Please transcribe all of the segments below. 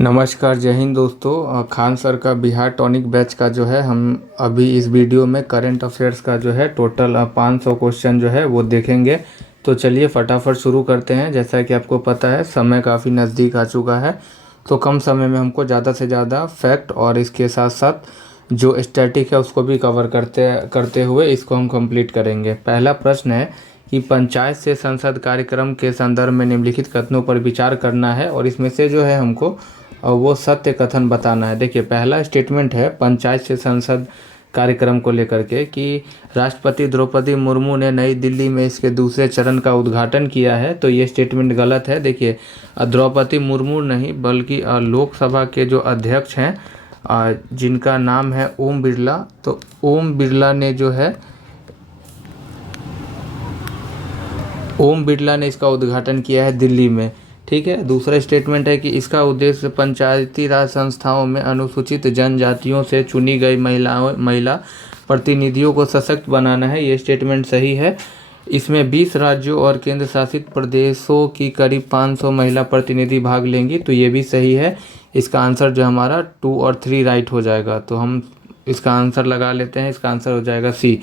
नमस्कार, जय हिंद दोस्तों। खान सर का बिहार टॉनिक बैच का जो है हम अभी इस वीडियो में करंट अफेयर्स का जो है टोटल 500 क्वेश्चन जो है वो देखेंगे। तो चलिए फटाफट शुरू करते हैं। जैसा कि आपको पता है समय काफ़ी नज़दीक आ चुका है, तो कम समय में हमको ज़्यादा से ज़्यादा फैक्ट और इसके साथ साथ जो स्टैटिक है उसको भी कवर करते करते हुए इसको हम कंप्लीट करेंगे। पहला प्रश्न है कि पंचायत से संसद कार्यक्रम के संदर्भ में निम्नलिखित कथनों पर विचार करना है और इसमें से जो है हमको वो सत्य कथन बताना है। देखिए, पहला स्टेटमेंट है पंचायत से संसद कार्यक्रम को लेकर के कि राष्ट्रपति द्रौपदी मुर्मू ने नई दिल्ली में इसके दूसरे चरण का उद्घाटन किया है। तो ये स्टेटमेंट गलत है। देखिए, द्रौपदी मुर्मू नहीं बल्कि लोकसभा के जो अध्यक्ष हैं जिनका नाम है ओम बिरला, तो ओम बिरला ने इसका उद्घाटन किया है दिल्ली में। ठीक है। दूसरा स्टेटमेंट है कि इसका उद्देश्य पंचायती राज संस्थाओं में अनुसूचित जनजातियों से चुनी गई महिला प्रतिनिधियों को सशक्त बनाना है। ये स्टेटमेंट सही है। इसमें 20 राज्यों और केंद्र शासित प्रदेशों की करीब 500 महिला प्रतिनिधि भाग लेंगी, तो ये भी सही है। इसका आंसर जो हमारा 2 और 3 राइट हो जाएगा, तो हम इसका आंसर लगा लेते हैं। इसका आंसर हो जाएगा सी।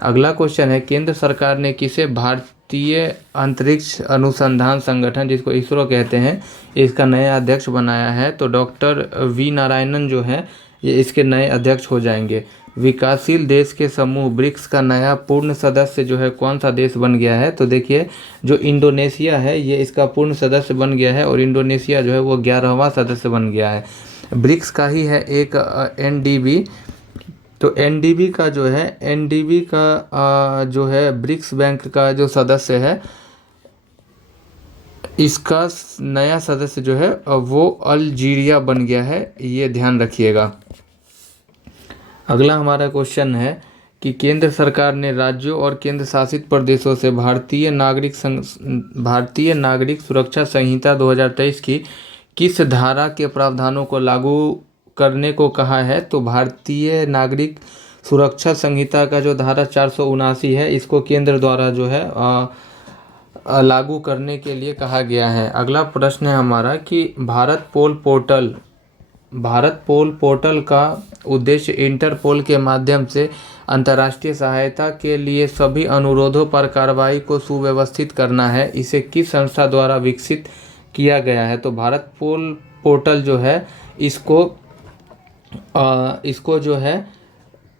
अगला क्वेश्चन है, केंद्र सरकार ने किसे भारतीय अंतरिक्ष अनुसंधान संगठन, जिसको इसरो कहते हैं, इसका नया अध्यक्ष बनाया है? तो डॉक्टर वी नारायणन जो है ये इसके नए अध्यक्ष हो जाएंगे। विकासशील देश के समूह ब्रिक्स का नया पूर्ण सदस्य जो है कौन सा देश बन गया है? तो देखिए, जो इंडोनेशिया है ये इसका पूर्ण सदस्य बन गया है और इंडोनेशिया जो है वो 11वां सदस्य बन गया है। ब्रिक्स का ही है एक एनडीबी। तो एनडीबी का जो है ब्रिक्स बैंक का जो सदस्य है, इसका नया सदस्य जो है वो अल्जीरिया बन गया है, ये ध्यान रखिएगा। अगला हमारा क्वेश्चन है कि केंद्र सरकार ने राज्यों और केंद्र शासित प्रदेशों से भारतीय नागरिक सुरक्षा संहिता 2023 की किस धारा के प्रावधानों को लागू करने को कहा है? तो भारतीय नागरिक सुरक्षा संहिता का जो धारा 479 है, इसको केंद्र द्वारा जो है लागू करने के लिए कहा गया है। अगला प्रश्न है हमारा कि भारत पोल पोर्टल का उद्देश्य इंटरपोल के माध्यम से अंतर्राष्ट्रीय सहायता के लिए सभी अनुरोधों पर कार्रवाई को सुव्यवस्थित करना है। इसे किस संस्था द्वारा विकसित किया गया है? तो भारत पोल पोर्टल जो है इसको जो है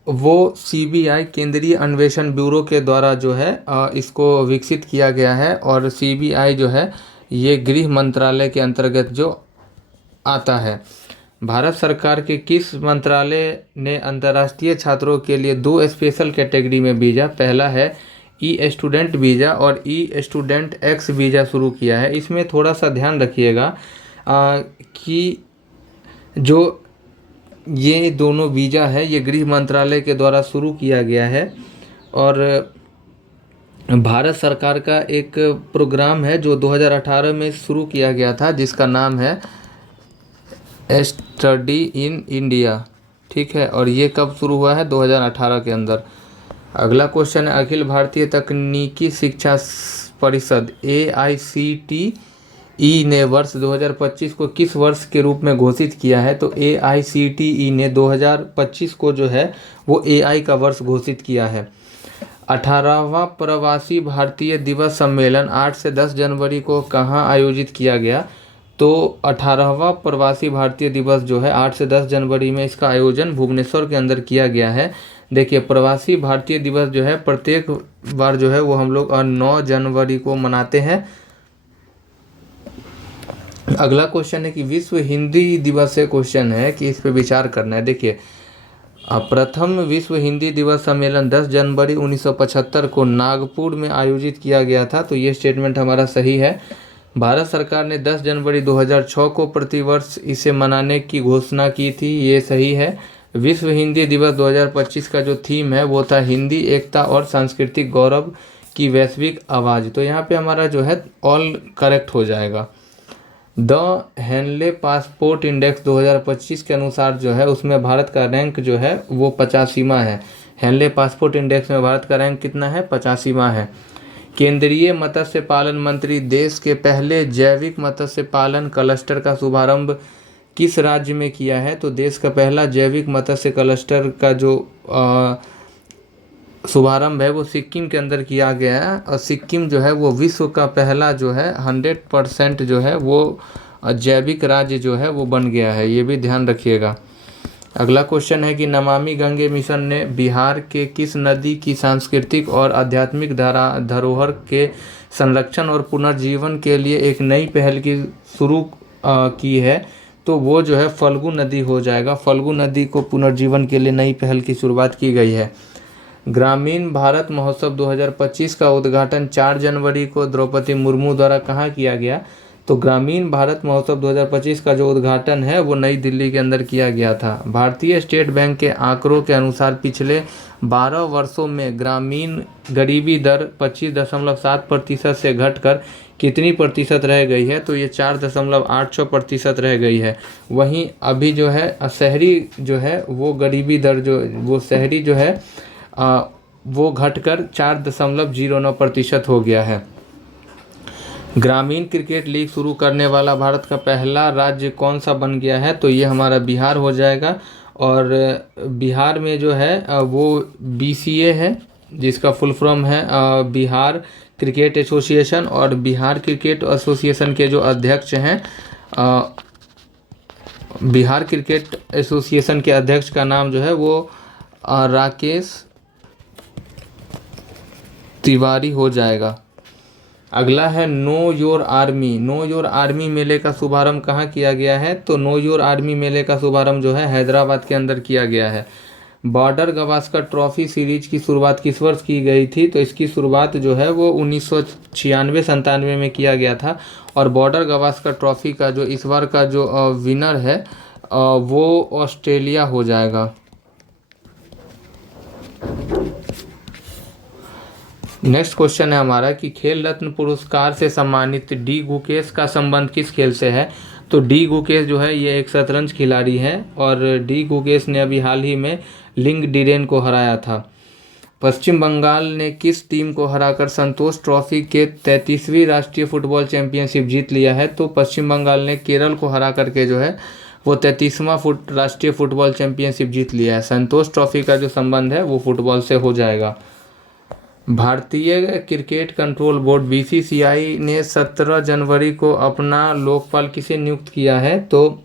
वो सीबीआई केंद्रीय अन्वेषण ब्यूरो के द्वारा जो है इसको विकसित किया गया है और सीबीआई जो है ये गृह मंत्रालय के अंतर्गत जो आता है। भारत सरकार के किस मंत्रालय ने अंतर्राष्ट्रीय छात्रों के लिए 2 स्पेशल कैटेगरी में वीज़ा, पहला है ई स्टूडेंट वीज़ा और ई स्टूडेंट एक्स वीज़ा शुरू किया है? इसमें थोड़ा सा ध्यान रखिएगा कि जो ये दोनों वीज़ा है ये गृह मंत्रालय के द्वारा शुरू किया गया है और भारत सरकार का एक प्रोग्राम है जो 2018 में शुरू किया गया था, जिसका नाम है स्टडी इन इंडिया। ठीक है, और ये कब शुरू हुआ है? 2018 के अंदर। अगला क्वेश्चन है, अखिल भारतीय तकनीकी शिक्षा परिषद AICTE ने वर्ष 2025 को किस वर्ष के रूप में घोषित किया है? तो AICTE ने 2025 को जो है वो AI का वर्ष घोषित किया है। 18वां प्रवासी भारतीय दिवस सम्मेलन 8 से 10 जनवरी को कहाँ आयोजित किया गया? तो 18वां प्रवासी भारतीय दिवस जो है 8 से 10 जनवरी में इसका आयोजन भुवनेश्वर के अंदर किया गया है। देखिए, प्रवासी भारतीय दिवस जो है प्रत्येक बार जो है वो हम लोग 9 जनवरी को मनाते हैं। अगला क्वेश्चन है कि विश्व हिंदी दिवस से क्वेश्चन है कि इस पे विचार करना है। देखिए, प्रथम विश्व हिंदी दिवस सम्मेलन 10 जनवरी 1975 को नागपुर में आयोजित किया गया था, तो ये स्टेटमेंट हमारा सही है। भारत सरकार ने 10 जनवरी 2006 को प्रतिवर्ष इसे मनाने की घोषणा की थी, ये सही है। विश्व हिंदी दिवस 2025 का जो थीम है वो था हिंदी एकता और सांस्कृतिक गौरव की वैश्विक आवाज़, तो यहाँ पे हमारा जो है ऑल करेक्ट हो जाएगा। द हेनले पासपोर्ट इंडेक्स 2025 के अनुसार जो है उसमें भारत का रैंक जो है वो 85वां है। हेनले पासपोर्ट इंडेक्स में भारत का रैंक कितना है? 85वां है। केंद्रीय मत्स्य पालन मंत्री देश के पहले जैविक मत्स्य पालन क्लस्टर का शुभारंभ किस राज्य में किया है? तो देश का पहला जैविक मत्स्य क्लस्टर का जो शुभारंभ है वो सिक्किम के अंदर किया गया है, और सिक्किम जो है वो विश्व का पहला जो है 100% जो है वो जैविक राज्य जो है वो बन गया है, ये भी ध्यान रखिएगा। अगला क्वेश्चन है कि नमामि गंगे मिशन ने बिहार के किस नदी की सांस्कृतिक और आध्यात्मिक धरोहर के संरक्षण और पुनर्जीवन के लिए एक नई पहल की शुरू की है? तो वो जो है फल्गु नदी हो जाएगा। फल्गु नदी को पुनर्जीवन के लिए नई पहल की शुरुआत की गई है। ग्रामीण भारत महोत्सव 2025 का उद्घाटन 4 जनवरी को द्रौपदी मुर्मू द्वारा कहाँ किया गया? तो ग्रामीण भारत महोत्सव 2025 का जो उद्घाटन है वो नई दिल्ली के अंदर किया गया था। भारतीय स्टेट बैंक के आंकड़ों के अनुसार पिछले 12 वर्षों में ग्रामीण गरीबी दर 25.7% से घटकर कितनी प्रतिशत रह गई है? तो ये 4.86% रह गई है। वहीं अभी जो है शहरी जो है वो गरीबी दर जो वो शहरी जो है वो घटकर 4.09% हो गया है। ग्रामीण क्रिकेट लीग शुरू करने वाला भारत का पहला राज्य कौन सा बन गया है? तो ये हमारा बिहार हो जाएगा। और बिहार में जो है वो BCA है, जिसका फुल फॉर्म है बिहार क्रिकेट एसोसिएशन। और बिहार क्रिकेट एसोसिएशन के जो अध्यक्ष हैं बिहार क्रिकेट एसोसिएशन के अध्यक्ष का नाम जो है वो राकेश तिवारी हो जाएगा। अगला है know your army. Know your army मेले का शुभारंभ कहाँ किया गया है? तो नो योर आर्मी मेले का शुभारंभ जो है हैदराबाद के अंदर किया गया है। बॉर्डर गवास्कर ट्रॉफी सीरीज की शुरुआत किस वर्ष की गई थी? तो इसकी शुरुआत जो है वो 1996-97 में किया गया था। और बॉर्डर गवास्कर ट्रॉफी का जो इस बार का जो विनर है वो ऑस्ट्रेलिया हो जाएगा। नेक्स्ट क्वेश्चन है हमारा कि खेल रत्न पुरस्कार से सम्मानित डी गुकेश का संबंध किस खेल से है? तो डी गुकेश जो है ये एक शतरंज खिलाड़ी है, और डी गुकेश ने अभी हाल ही में लिंग डिरेन को हराया था। पश्चिम बंगाल ने किस टीम को हराकर संतोष ट्रॉफी के 33वीं राष्ट्रीय फुटबॉल चैंपियनशिप जीत लिया है? तो पश्चिम बंगाल ने केरल को हरा करके जो है वो 33वां राष्ट्रीय फुटबॉल चैंपियनशिप जीत लिया है। संतोष ट्रॉफी का जो संबंध है वो फुटबॉल से हो जाएगा। भारतीय क्रिकेट कंट्रोल बोर्ड BCCI ने 17 जनवरी को अपना लोकपाल किसे नियुक्त किया है? तो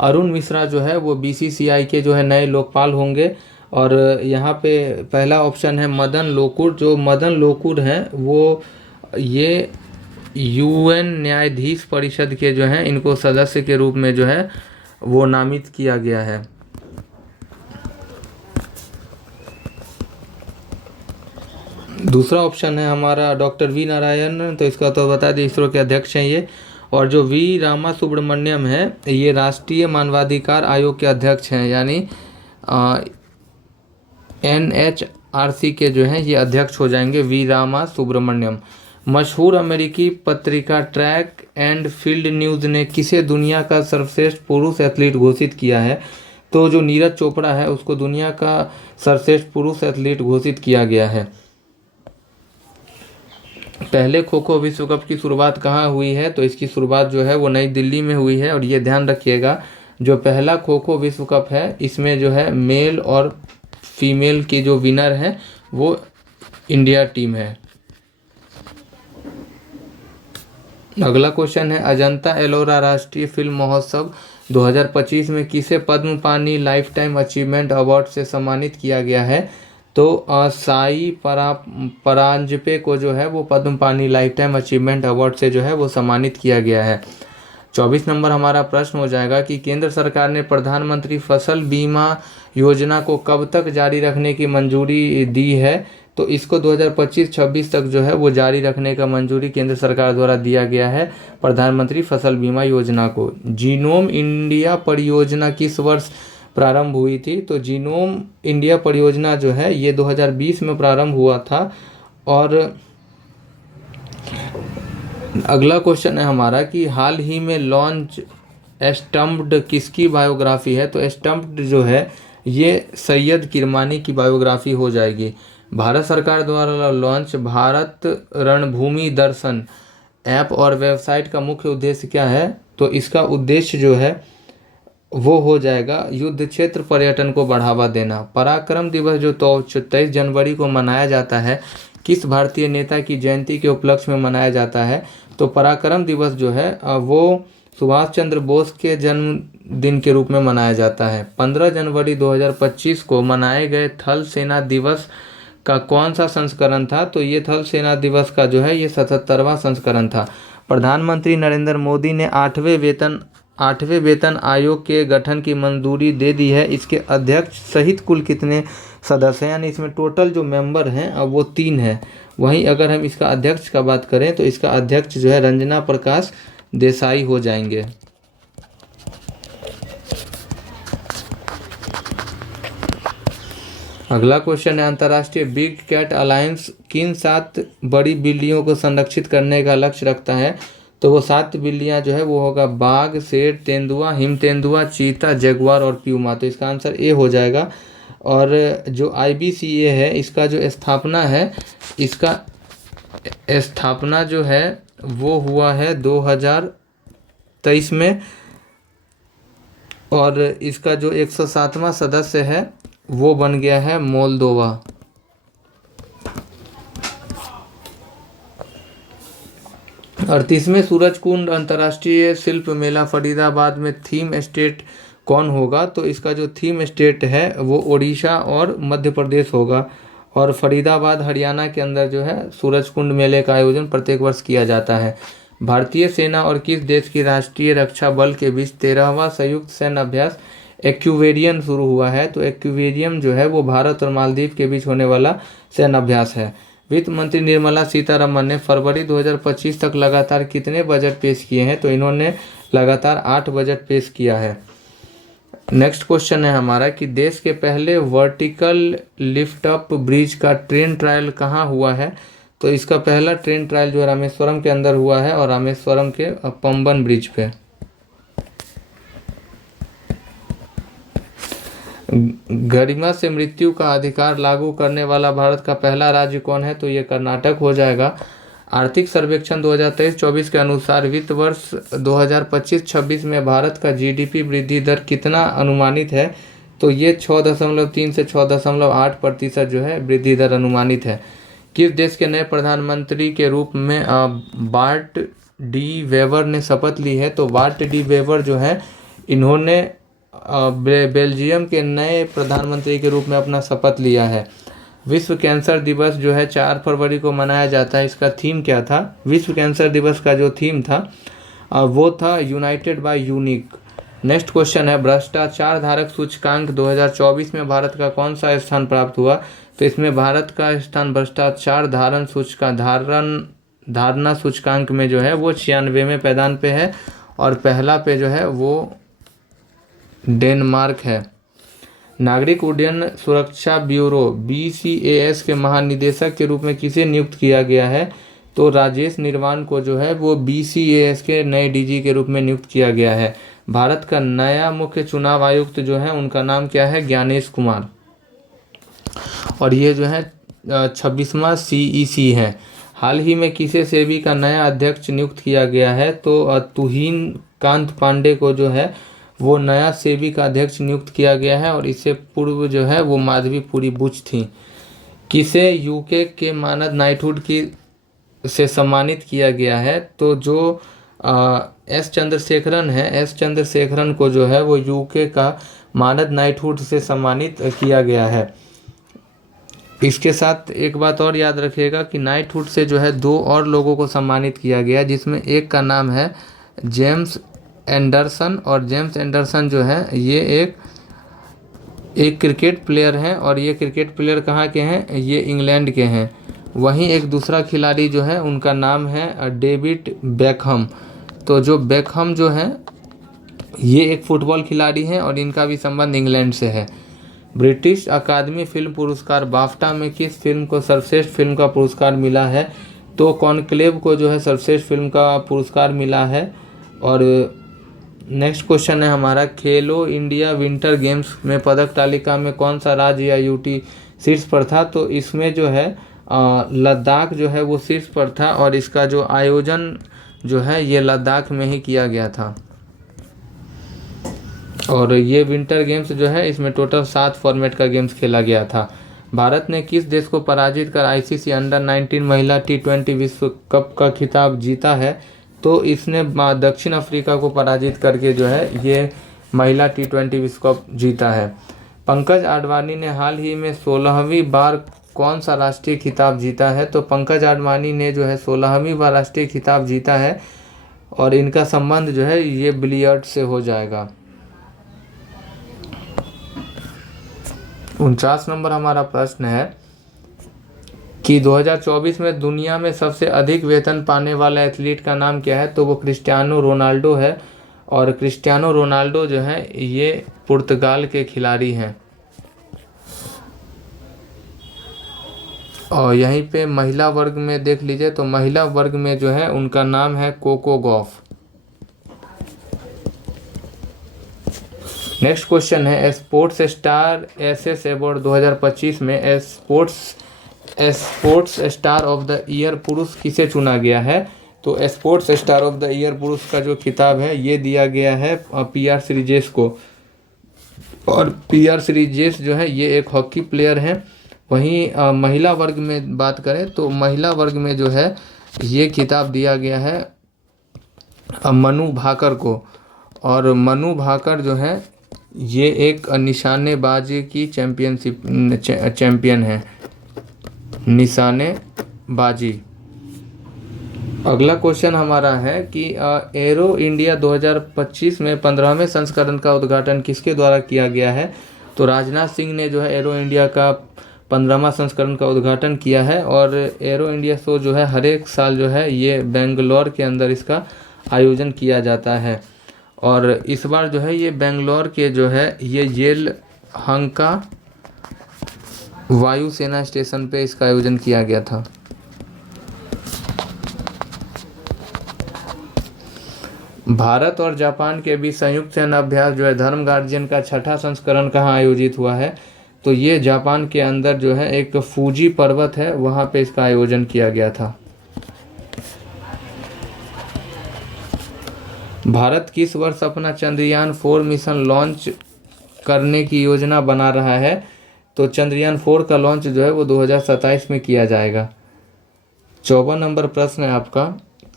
अरुण मिश्रा जो है वो BCCI के जो है नए लोकपाल होंगे। और यहाँ पे पहला ऑप्शन है मदन लोकुर। जो मदन लोकुर हैं वो ये UN न्यायाधीश परिषद के जो हैं इनको सदस्य के रूप में जो है वो नामित किया गया है। दूसरा ऑप्शन है हमारा डॉक्टर V नारायण। तो इसका तो बता दें इसरो के अध्यक्ष हैं ये। और जो V रामा सुब्रमण्यम है ये राष्ट्रीय मानवाधिकार आयोग के अध्यक्ष हैं, यानी NHRC के जो हैं ये अध्यक्ष हो जाएंगे V रामा सुब्रमण्यम। मशहूर अमेरिकी पत्रिका ट्रैक एंड फील्ड न्यूज़ ने किसे दुनिया का सर्वश्रेष्ठ पुरुष एथलीट घोषित किया है? तो जो नीरज चोपड़ा है उसको दुनिया का सर्वश्रेष्ठ पुरुष एथलीट घोषित किया गया है। पहले खो खो विश्व कप की शुरुआत कहाँ हुई है? तो इसकी शुरुआत जो है वो नई दिल्ली में हुई है। और ये ध्यान रखिएगा जो पहला खो खो विश्व कप है इसमें जो है मेल और फीमेल के जो विनर हैं वो इंडिया टीम है। अगला क्वेश्चन है अजंता एलोरा राष्ट्रीय फिल्म महोत्सव 2025 में किसे पद्म पानी लाइफ टाइम अचीवमेंट अवार्ड से सम्मानित किया गया है? तो साई परांजपे को जो है वो पद्म पानी लाइफ टाइम अचीवमेंट अवार्ड से जो है वो सम्मानित किया गया है। 24 नंबर हमारा प्रश्न हो जाएगा कि केंद्र सरकार ने प्रधानमंत्री फसल बीमा योजना को कब तक जारी रखने की मंजूरी दी है? तो इसको 2025-26 तक जो है वो जारी रखने का मंजूरी केंद्र सरकार द्वारा दिया गया है प्रधानमंत्री फसल बीमा योजना को। जीनोम इंडिया परियोजना किस वर्ष प्रारंभ हुई थी? तो जीनोम इंडिया परियोजना जो है ये 2020 में प्रारंभ हुआ था। और अगला क्वेश्चन है हमारा कि हाल ही में लॉन्च स्टम्प्ड किसकी बायोग्राफी है? तो स्टम्प्ड जो है ये सैयद किरमानी की बायोग्राफी हो जाएगी। भारत सरकार द्वारा लॉन्च भारत रणभूमि दर्शन ऐप और वेबसाइट का मुख्य उद्देश्य क्या है? तो इसका उद्देश्य जो है वो हो जाएगा युद्ध क्षेत्र पर्यटन को बढ़ावा देना। पराक्रम दिवस जो 23 जनवरी को मनाया जाता है, किस भारतीय नेता की जयंती के उपलक्ष्य में मनाया जाता है? तो पराक्रम दिवस जो है वो सुभाष चंद्र बोस के जन्मदिन के रूप में मनाया जाता है। 15 जनवरी 2025 को मनाए गए थल सेना दिवस का कौन सा संस्करण था? तो ये थल सेना दिवस का जो है ये 77वां संस्करण था। प्रधानमंत्री नरेंद्र मोदी ने 8वें वेतन आयोग के गठन की मंजूरी दे दी है। इसके अध्यक्ष सहित कुल कितने सदस्य हैं? यानी इसमें टोटल जो मेंबर हैं अब वो 3 हैं। वहीं अगर हम इसका अध्यक्ष का बात करें तो इसका अध्यक्ष जो है रंजना प्रकाश देसाई हो जाएंगे। अगला क्वेश्चन है, अंतर्राष्ट्रीय बिग कैट अलायंस किन 7 बड़ी बिल्लियों को संरक्षित करने का लक्ष्य रखता है? तो वो 7 बिल्लियां जो है वो होगा बाघ, शेर, तेंदुआ, हिम तेंदुआ, चीता, जगुआर और प्यूमा। तो इसका आंसर ए हो जाएगा। और जो IBCA है इसका जो स्थापना है, इसका स्थापना जो है वो हुआ है 2023 में, और इसका जो 107वां सदस्य है वो बन गया है मोल्दोवा। 38वें सूरजकुंड अंतर्राष्ट्रीय शिल्प मेला फरीदाबाद में थीम स्टेट कौन होगा? तो इसका जो थीम स्टेट है वो उड़ीसा और मध्य प्रदेश होगा। और फरीदाबाद हरियाणा के अंदर जो है सूरजकुंड मेले का आयोजन प्रत्येक वर्ष किया जाता है। भारतीय सेना और किस देश की राष्ट्रीय रक्षा बल के बीच 13वां संयुक्त सैन्य अभ्यास एक्यूवेरियन शुरू हुआ है? तो एक्यूवेरियम जो है वो भारत और मालदीव के बीच होने वाला सैन्य अभ्यास है। वित्त मंत्री निर्मला सीतारमण ने फरवरी 2025 तक लगातार कितने बजट पेश किए हैं? तो इन्होंने लगातार 8 बजट पेश किया है। नेक्स्ट क्वेश्चन है हमारा कि देश के पहले वर्टिकल लिफ्ट अप ब्रिज का ट्रेन ट्रायल कहाँ हुआ है? तो इसका पहला ट्रेन ट्रायल जो है रामेश्वरम के अंदर हुआ है, और रामेश्वरम के पंबन ब्रिज पे। गरिमा से मृत्यु का अधिकार लागू करने वाला भारत का पहला राज्य कौन है? तो ये कर्नाटक हो जाएगा। आर्थिक सर्वेक्षण 2023-24 के अनुसार वित्त वर्ष 2025-26 में भारत का GDP वृद्धि दर कितना अनुमानित है? तो ये 6.3 से 6.8% जो है वृद्धि दर अनुमानित है। किस देश के नए प्रधानमंत्री के रूप में बार्ट डी वेवर ने शपथ ली है? तो बार्ट डी वेवर जो है इन्होंने बेल्जियम के नए प्रधानमंत्री के रूप में अपना शपथ लिया है। विश्व कैंसर दिवस जो है 4 फरवरी को मनाया जाता है। इसका थीम क्या था? विश्व कैंसर दिवस का जो थीम था वो था united by unique. Next question है, भ्रष्टाचार धारक सूचकांक 2024 में भारत का कौन सा स्थान प्राप्त हुआ? तो इसमें भारत का स्थान भ्रष्टाचार धारणा सूचकांक में जो है वो 96वें पैदान पे है, और पहला पे जो है वो डेनमार्क है। नागरिक उड्डयन सुरक्षा ब्यूरो BCAS के महानिदेशक के रूप में किसे नियुक्त किया गया है? तो राजेश निर्वाण को जो है वो BCAS के नए DG के रूप में नियुक्त किया गया है। भारत का नया मुख्य चुनाव आयुक्त जो है उनका नाम क्या है? ज्ञानेश कुमार। और ये जो है 26वां CEC है। हाल ही में किसे सेबी का नया अध्यक्ष नियुक्त किया गया है? तो तुहिन कांत पांडे को जो है वो नया सेबी का अध्यक्ष नियुक्त किया गया है, और इससे पूर्व जो है वो माधवी पुरी बुच थी। किसे UK के मानद नाइटहुड की से सम्मानित किया गया है? तो जो S चंद्रशेखरन है, S चंद्रशेखरन को जो है वो UK का मानद नाइटहुड से सम्मानित किया गया है। इसके साथ एक बात और याद रखिएगा कि नाइटहुड से जो है 2 और लोगों को सम्मानित किया गया, जिसमें एक का नाम है जेम्स एंडरसन। और जेम्स एंडरसन जो है ये एक क्रिकेट प्लेयर हैं, और ये क्रिकेट प्लेयर कहाँ के हैं? ये इंग्लैंड के हैं। वहीं एक दूसरा खिलाड़ी जो है उनका नाम है डेविड बेकहम। तो जो बेकहम जो है ये एक फुटबॉल खिलाड़ी हैं, और इनका भी संबंध इंग्लैंड से है। ब्रिटिश अकादमी फिल्म पुरस्कार बाफ्टा में किस फिल्म को सर्वश्रेष्ठ फिल्म का पुरस्कार मिला है? तो कॉन्क्लेव को जो है सर्वश्रेष्ठ फिल्म का पुरस्कार मिला है। और नेक्स्ट क्वेश्चन है हमारा, खेलो इंडिया विंटर गेम्स में पदक तालिका में कौन सा राज्य या UT शीर्ष पर था? तो इसमें जो है लद्दाख जो है वो शीर्ष पर था, और इसका जो आयोजन जो है ये लद्दाख में ही किया गया था। और ये विंटर गेम्स जो है इसमें टोटल 7 फॉर्मेट का गेम्स खेला गया था। भारत ने किस देश को पराजित कर आईसीसी अंडर-19 महिला टी20 विश्व कप का खिताब जीता है? तो इसने दक्षिण अफ्रीका को पराजित करके जो है ये महिला टी20 विश्व कप जीता है। पंकज आडवाणी ने हाल ही में 16वीं बार कौन सा राष्ट्रीय खिताब जीता है? तो पंकज आडवाणी ने जो है 16वीं बार राष्ट्रीय खिताब जीता है और इनका संबंध जो है ये बिलियर्ड से हो जाएगा। 49 नंबर हमारा प्रश्न है कि 2024 में दुनिया में सबसे अधिक वेतन पाने वाला एथलीट का नाम क्या है? तो वो क्रिस्टियानो रोनाल्डो है। और क्रिस्टियानो रोनाल्डो जो है ये पुर्तगाल के खिलाड़ी हैं। और यहीं पे महिला वर्ग में देख लीजिए तो महिला वर्ग में जो है उनका नाम है कोको गॉफ। नेक्स्ट क्वेश्चन है स्पोर्ट्स स्टार एसएस अवार्ड 2025 में sports star of the year पुरुष किसे चुना गया है? तो sports star of the year पुरुष का जो खिताब है ये दिया गया है पीआर श्रीजेश को। और पीआर श्रीजेश जो है ये एक हॉकी प्लेयर हैं। वहीं महिला वर्ग में बात करें तो महिला वर्ग में जो है ये खिताब दिया गया है मनु भाकर को। और मनु भाकर जो है ये एक निशानेबाजी की चैंपियन है, निशानेबाजी। अगला क्वेश्चन हमारा है कि एरो इंडिया 2025 में 15वें संस्करण का उद्घाटन किसके द्वारा किया गया है? तो राजनाथ सिंह ने जो है एरो इंडिया का 15वां संस्करण का उद्घाटन किया है। और एरो इंडिया शो जो है हर एक साल जो है ये बेंगलोर के अंदर इसका आयोजन किया जाता है। और इस बार जो है ये बेंगलोर के जो है ये येलहंका वायुसेना स्टेशन पे इसका आयोजन किया गया था। भारत और जापान के बीच संयुक्त सैन्य अभ्यास जो है धर्म गार्जियन का 6ठा संस्करण कहाँ आयोजित हुआ है? तो ये जापान के अंदर जो है एक फूजी पर्वत है वहाँ पे इसका आयोजन किया गया था। भारत किस वर्ष अपना चंद्रयान 4 मिशन लॉन्च करने की योजना बना रहा है? तो चंद्रयान 4 का लॉन्च जो है वो 2027 में किया जाएगा। 54 नंबर प्रश्न है आपका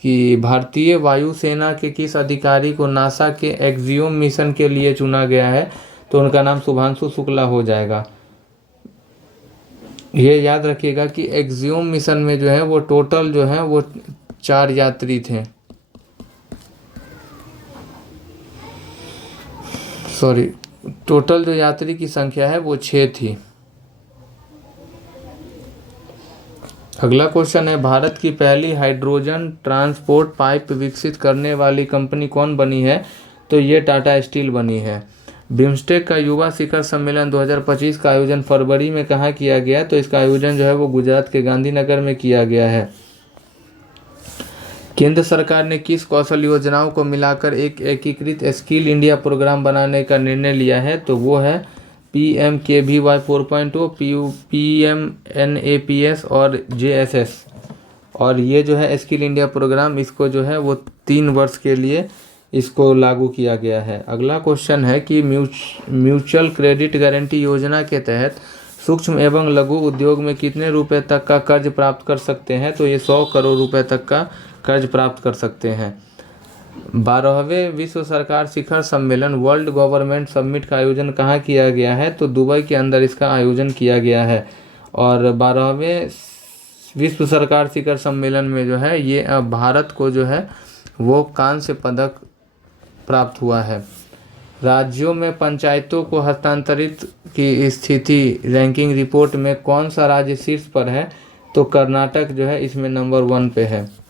कि भारतीय वायुसेना के किस अधिकारी को नासा के एक्सियोम मिशन के लिए चुना गया है? तो उनका नाम शुभांशु शुक्ला हो जाएगा। ये याद रखिएगा कि एक्सियोम मिशन में जो है वो टोटल जो है वो 4 यात्री थे। टोटल जो यात्री की संख्या है वो 6 थी। अगला क्वेश्चन है भारत की पहली हाइड्रोजन ट्रांसपोर्ट पाइप विकसित करने वाली कंपनी कौन बनी है? तो ये टाटा स्टील बनी है। बिम्स्टेक का युवा शिखर सम्मेलन 2025 का आयोजन फरवरी में कहाँ किया गया? तो इसका आयोजन जो है वो गुजरात के गांधीनगर में किया गया है। केंद्र सरकार ने किस कौशल योजनाओं को मिलाकर एक एकीकृत स्किल इंडिया प्रोग्राम बनाने का निर्णय लिया है? तो वो है PMKVY 4.0, PMNAPS और JSS। और ये जो है स्किल इंडिया प्रोग्राम इसको जो है वो 3 वर्ष के लिए इसको लागू किया गया है। अगला क्वेश्चन है कि म्यूचुअल क्रेडिट गारंटी योजना के तहत सूक्ष्म एवं लघु उद्योग में कितने रुपए तक का कर्ज प्राप्त कर सकते हैं? तो ये 100 करोड़ रुपए तक का कर्ज प्राप्त कर सकते हैं। 12वें विश्व सरकार शिखर सम्मेलन वर्ल्ड गवर्नमेंट समिट का आयोजन कहाँ किया गया है? तो दुबई के अंदर इसका आयोजन किया गया है। और 12वें विश्व सरकार शिखर सम्मेलन में जो है ये भारत को जो है वो कांस्य पदक प्राप्त हुआ है। राज्यों में पंचायतों को हस्तांतरित की स्थिति रैंकिंग रिपोर्ट में कौन सा राज्य शीर्ष पर है? तो कर्नाटक जो है इसमें नंबर 1 पे है।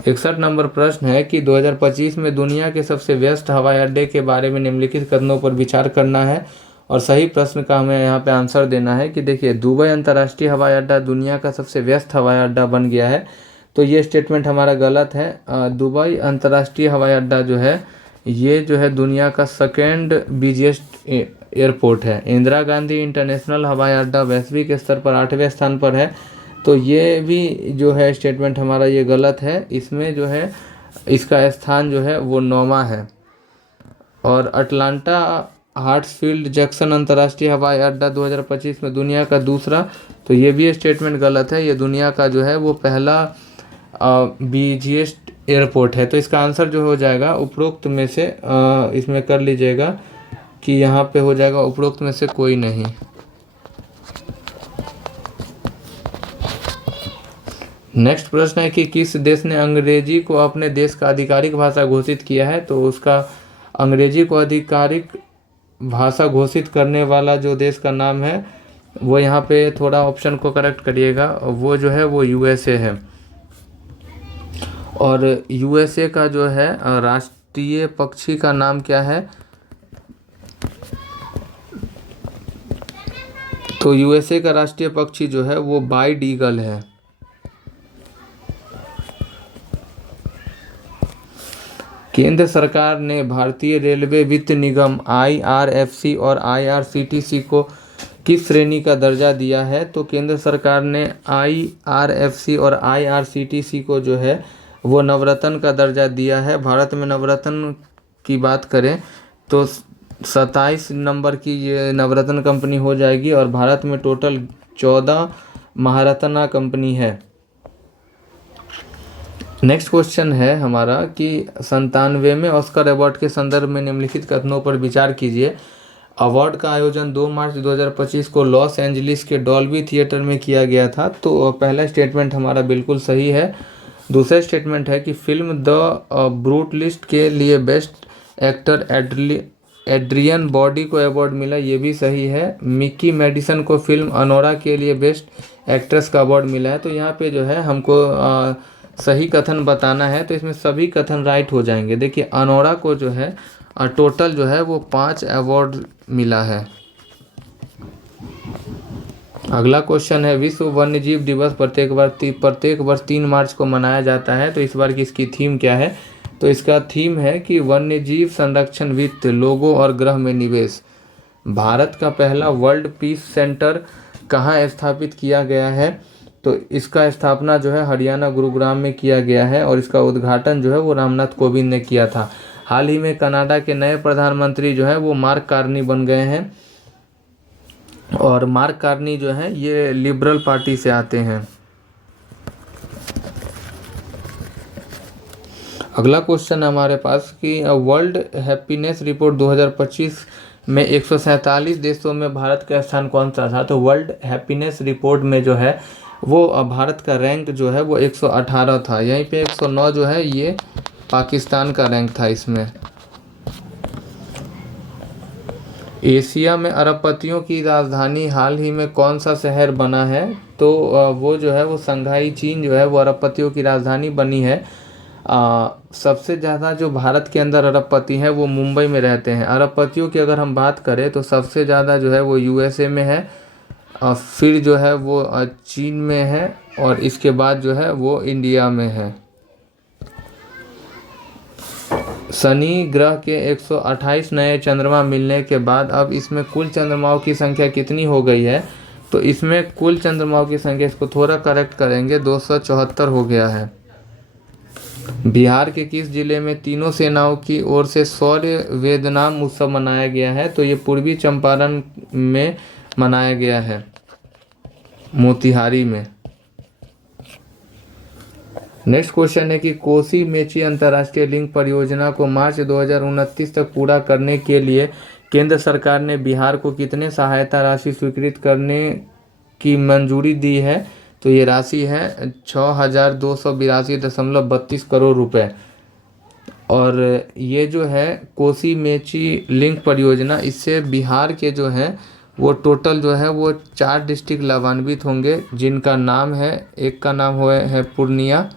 61 नंबर प्रश्न है कि 2025 में दुनिया के सबसे व्यस्त हवाई अड्डे के बारे में निम्नलिखित कथनों पर विचार करना है और सही प्रश्न का हमें यहाँ पे आंसर देना है। कि देखिए दुबई अंतर्राष्ट्रीय हवाई अड्डा दुनिया का सबसे व्यस्त हवाई अड्डा बन गया है। तो ये स्टेटमेंट हमारा गलत है। दुबई अंतर्राष्ट्रीय हवाई अड्डा जो है ये जो है दुनिया का 2nd बिजिएस्ट एयरपोर्ट है। इंदिरा गांधी इंटरनेशनल हवाई अड्डा वैश्विक स्तर पर 8वें स्थान पर है। तो ये भी जो है स्टेटमेंट हमारा ये गलत है। इसमें जो है इसका स्थान जो है वो 9वां है। और अटलांटा हार्ट्सफील्ड जैक्सन अंतर्राष्ट्रीय हवाई अड्डा 2025 में दुनिया का दूसरा, तो ये भी स्टेटमेंट गलत है। ये दुनिया का जो है वो पहला बिजिएस्ट एयरपोर्ट है। तो इसका आंसर जो हो जाएगा उपरोक्त में से इसमें कर लीजिएगा कि यहाँ पे हो जाएगा उपरोक्त में से कोई नहीं। नेक्स्ट प्रश्न है कि किस देश ने अंग्रेजी को अपने देश का आधिकारिक भाषा घोषित किया है। तो उसका अंग्रेजी को आधिकारिक भाषा घोषित करने वाला जो देश का नाम है वो यहाँ पे थोड़ा ऑप्शन को करेक्ट करिएगा, वो जो है वो यूएसए है। और यूएसए का जो है राष्ट्रीय पक्षी का नाम क्या है? तो यूएसए का राष्ट्रीय पक्षी जो है वो बाइड ईगल है। केंद्र सरकार ने भारतीय रेलवे वित्त निगम आईआरएफसी और आईआरसीटीसी को किस श्रेणी का दर्जा दिया है? तो केंद्र सरकार ने आईआरएफसी और आईआरसीटीसी को जो है वो नवरत्न का दर्जा दिया है। भारत में नवरत्न की बात करें तो 27 नंबर की ये नवरत्न कंपनी हो जाएगी और भारत में टोटल 14 महारत्ना कंपनी है। नेक्स्ट क्वेश्चन है हमारा कि 97वें ऑस्कर अवार्ड के संदर्भ में निम्नलिखित कथनों पर विचार कीजिए। अवार्ड का आयोजन 2 मार्च 2025 को लॉस एंजलिस के डॉल्बी थिएटर में किया गया था। तो पहला स्टेटमेंट हमारा बिल्कुल सही है। दूसरा स्टेटमेंट है कि फिल्म द ब्रूटलिस्ट के लिए बेस्ट एक्टर एड्रियन बॉडी को अवार्ड मिला, ये भी सही है। मिकी मेडिसन को फिल्म अनोरा के लिए बेस्ट एक्ट्रेस का अवार्ड मिला है। तो यहाँ पे जो है हमको सही कथन बताना है, तो इसमें सभी कथन राइट हो जाएंगे। देखिए अनोरा को जो है टोटल जो है वो 5 अवार्ड मिला है। अगला क्वेश्चन है विश्व वन्यजीव दिवस प्रत्येक वर्ष 3 मार्च को मनाया जाता है। तो इस बार की इसकी थीम क्या है? तो इसका थीम है कि वन्यजीव संरक्षण, वित्त, लोगों और ग्रह में निवेश। भारत का पहला वर्ल्ड पीस सेंटर कहाँ स्थापित किया गया है? तो इसका स्थापना जो है हरियाणा गुरुग्राम में किया गया है और इसका उद्घाटन जो है वो रामनाथ कोविंद ने किया था। हाल ही में कनाडा के नए प्रधानमंत्री जो है वो मार्क कार्नी बन गए हैं और मार्क कार्नी जो है ये लिबरल पार्टी से आते हैं। अगला क्वेश्चन हमारे पास कि वर्ल्ड हैप्पीनेस रिपोर्ट 2025 में 147 देशों में भारत का स्थान कौन सा था? तो वर्ल्ड हैप्पीनेस रिपोर्ट में जो है वो भारत का रैंक जो है वो 118 था। यहीं पे 109 जो है ये पाकिस्तान का रैंक था। इसमें एशिया में अरबपतियों की राजधानी हाल ही में कौन सा शहर बना है? तो वो जो है वो संघाई चीन जो है वो अरबपतियों की राजधानी बनी है। सबसे ज़्यादा जो भारत के अंदर अरबपति हैं वो मुंबई में रहते हैं। अरबपतियों की अगर हम बात करें तो सबसे ज़्यादा जो है वो यूएसए में है, फिर जो है वो चीन में है और इसके बाद जो है वो इंडिया में है। शनि ग्रह के 128 नए चंद्रमा मिलने के बाद अब इसमें कुल चंद्रमाओं की संख्या कितनी हो गई है? तो इसमें कुल चंद्रमाओं की संख्या, इसको थोड़ा करेक्ट करेंगे, 274 हो गया है। बिहार के किस जिले में तीनों सेनाओं की ओर से शौर्य वेदनाम उत्सव मनाया गया है? तो ये पूर्वी चंपारण में मनाया गया है, मोतिहारी में। नेक्स्ट क्वेश्चन है कि कोसी मेची अंतर्राष्ट्रीय लिंक परियोजना को मार्च 2029 तक पूरा करने के लिए केंद्र सरकार ने बिहार को कितने सहायता राशि स्वीकृत करने की मंजूरी दी है? तो ये राशि है 6282.32 करोड़ रुपए। और ये जो है कोसी मेची लिंक परियोजना, इससे बिहार के जो है वो टोटल जो है वो 4 डिस्ट्रिक्ट लाभान्वित होंगे, जिनका नाम है, एक का नाम है पूर्णिया,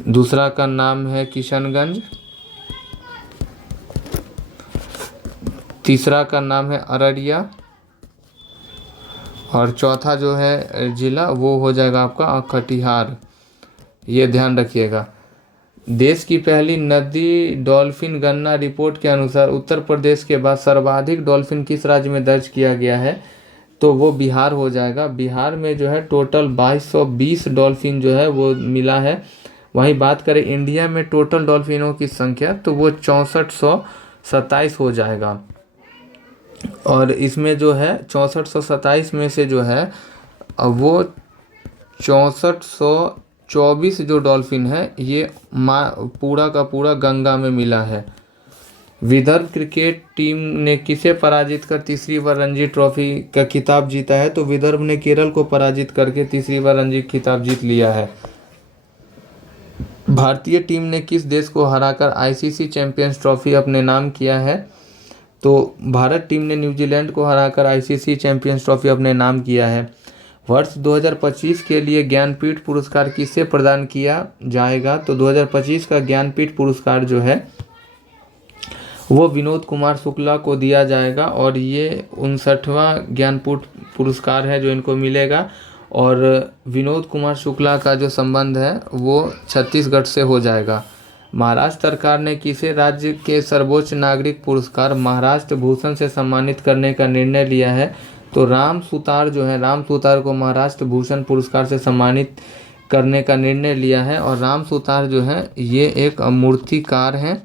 दूसरा का नाम है किशनगंज, तीसरा का नाम है अररिया और चौथा जो है जिला वो हो जाएगा आपका कटिहार। ये ध्यान रखिएगा। देश की पहली नदी डॉल्फिन गणना रिपोर्ट के अनुसार उत्तर प्रदेश के बाद सर्वाधिक डॉल्फिन किस राज्य में दर्ज किया गया है? तो वो बिहार हो जाएगा। बिहार में जो है टोटल 2220 डॉल्फिन जो है वो मिला है। वहीं बात करें इंडिया में टोटल डॉल्फिनों की संख्या, तो वो 6427 हो जाएगा। और इसमें जो है 6427 में से जो है वो 6424 जो डॉल्फिन है ये पूरा का पूरा गंगा में मिला है। विदर्भ क्रिकेट टीम ने किसे पराजित कर तीसरी बार रणजी ट्रॉफी का खिताब जीता है? तो विदर्भ ने केरल को पराजित करके तीसरी बार रणजी खिताब जीत लिया है। भारतीय टीम ने किस देश को हराकर आईसीसी चैंपियंस ट्रॉफी अपने नाम किया है? तो भारत टीम ने न्यूजीलैंड को हराकर आईसीसी चैंपियंस ट्रॉफी अपने नाम किया है। वर्ष 2025 के लिए ज्ञानपीठ पुरस्कार किसे प्रदान किया जाएगा? तो 2025 का ज्ञानपीठ पुरस्कार जो है वो विनोद कुमार शुक्ला को दिया जाएगा और ये 59वां ज्ञानपीठ पुरस्कार है जो इनको मिलेगा। और विनोद कुमार शुक्ला का जो संबंध है वो छत्तीसगढ़ से हो जाएगा। महाराष्ट्र सरकार ने किसे राज्य के सर्वोच्च नागरिक पुरस्कार महाराष्ट्र भूषण से सम्मानित करने का निर्णय लिया है? तो राम सुतार जो है, राम सुतार को महाराष्ट्र भूषण पुरस्कार से सम्मानित करने का निर्णय लिया है। और राम सुतार जो है ये एक मूर्तिकार हैं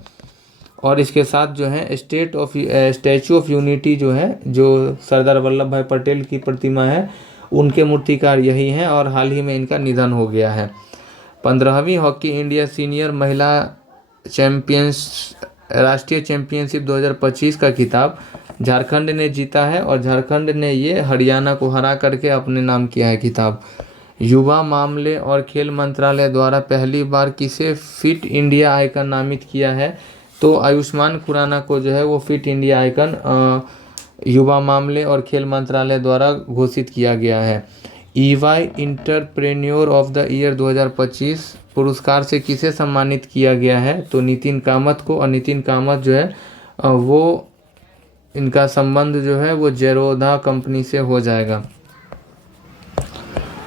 और इसके साथ जो है स्टैचू ऑफ यूनिटी जो है, जो सरदार वल्लभ भाई पटेल की प्रतिमा है, उनके मूर्तिकार यही हैं और हाल ही में इनका निधन हो गया है। 15वीं हॉकी इंडिया सीनियर महिला राष्ट्रीय चैंपियनशिप 2025 का खिताब झारखंड ने जीता है और झारखंड ने ये हरियाणा को हरा करके अपने नाम किया है खिताब। युवा मामले और खेल मंत्रालय द्वारा पहली बार किसे फिट इंडिया आइकन नामित किया है? तो आयुष्मान खुराना को जो है वो फिट इंडिया आइकन युवा मामले और खेल मंत्रालय द्वारा घोषित किया गया है। EY entrepreneur of the year 2025 पुरस्कार से किसे सम्मानित किया गया है? तो नितिन कामत को। और नितिन कामत जो है वो इनका संबंध जो है वो जेरोधा कंपनी से हो जाएगा।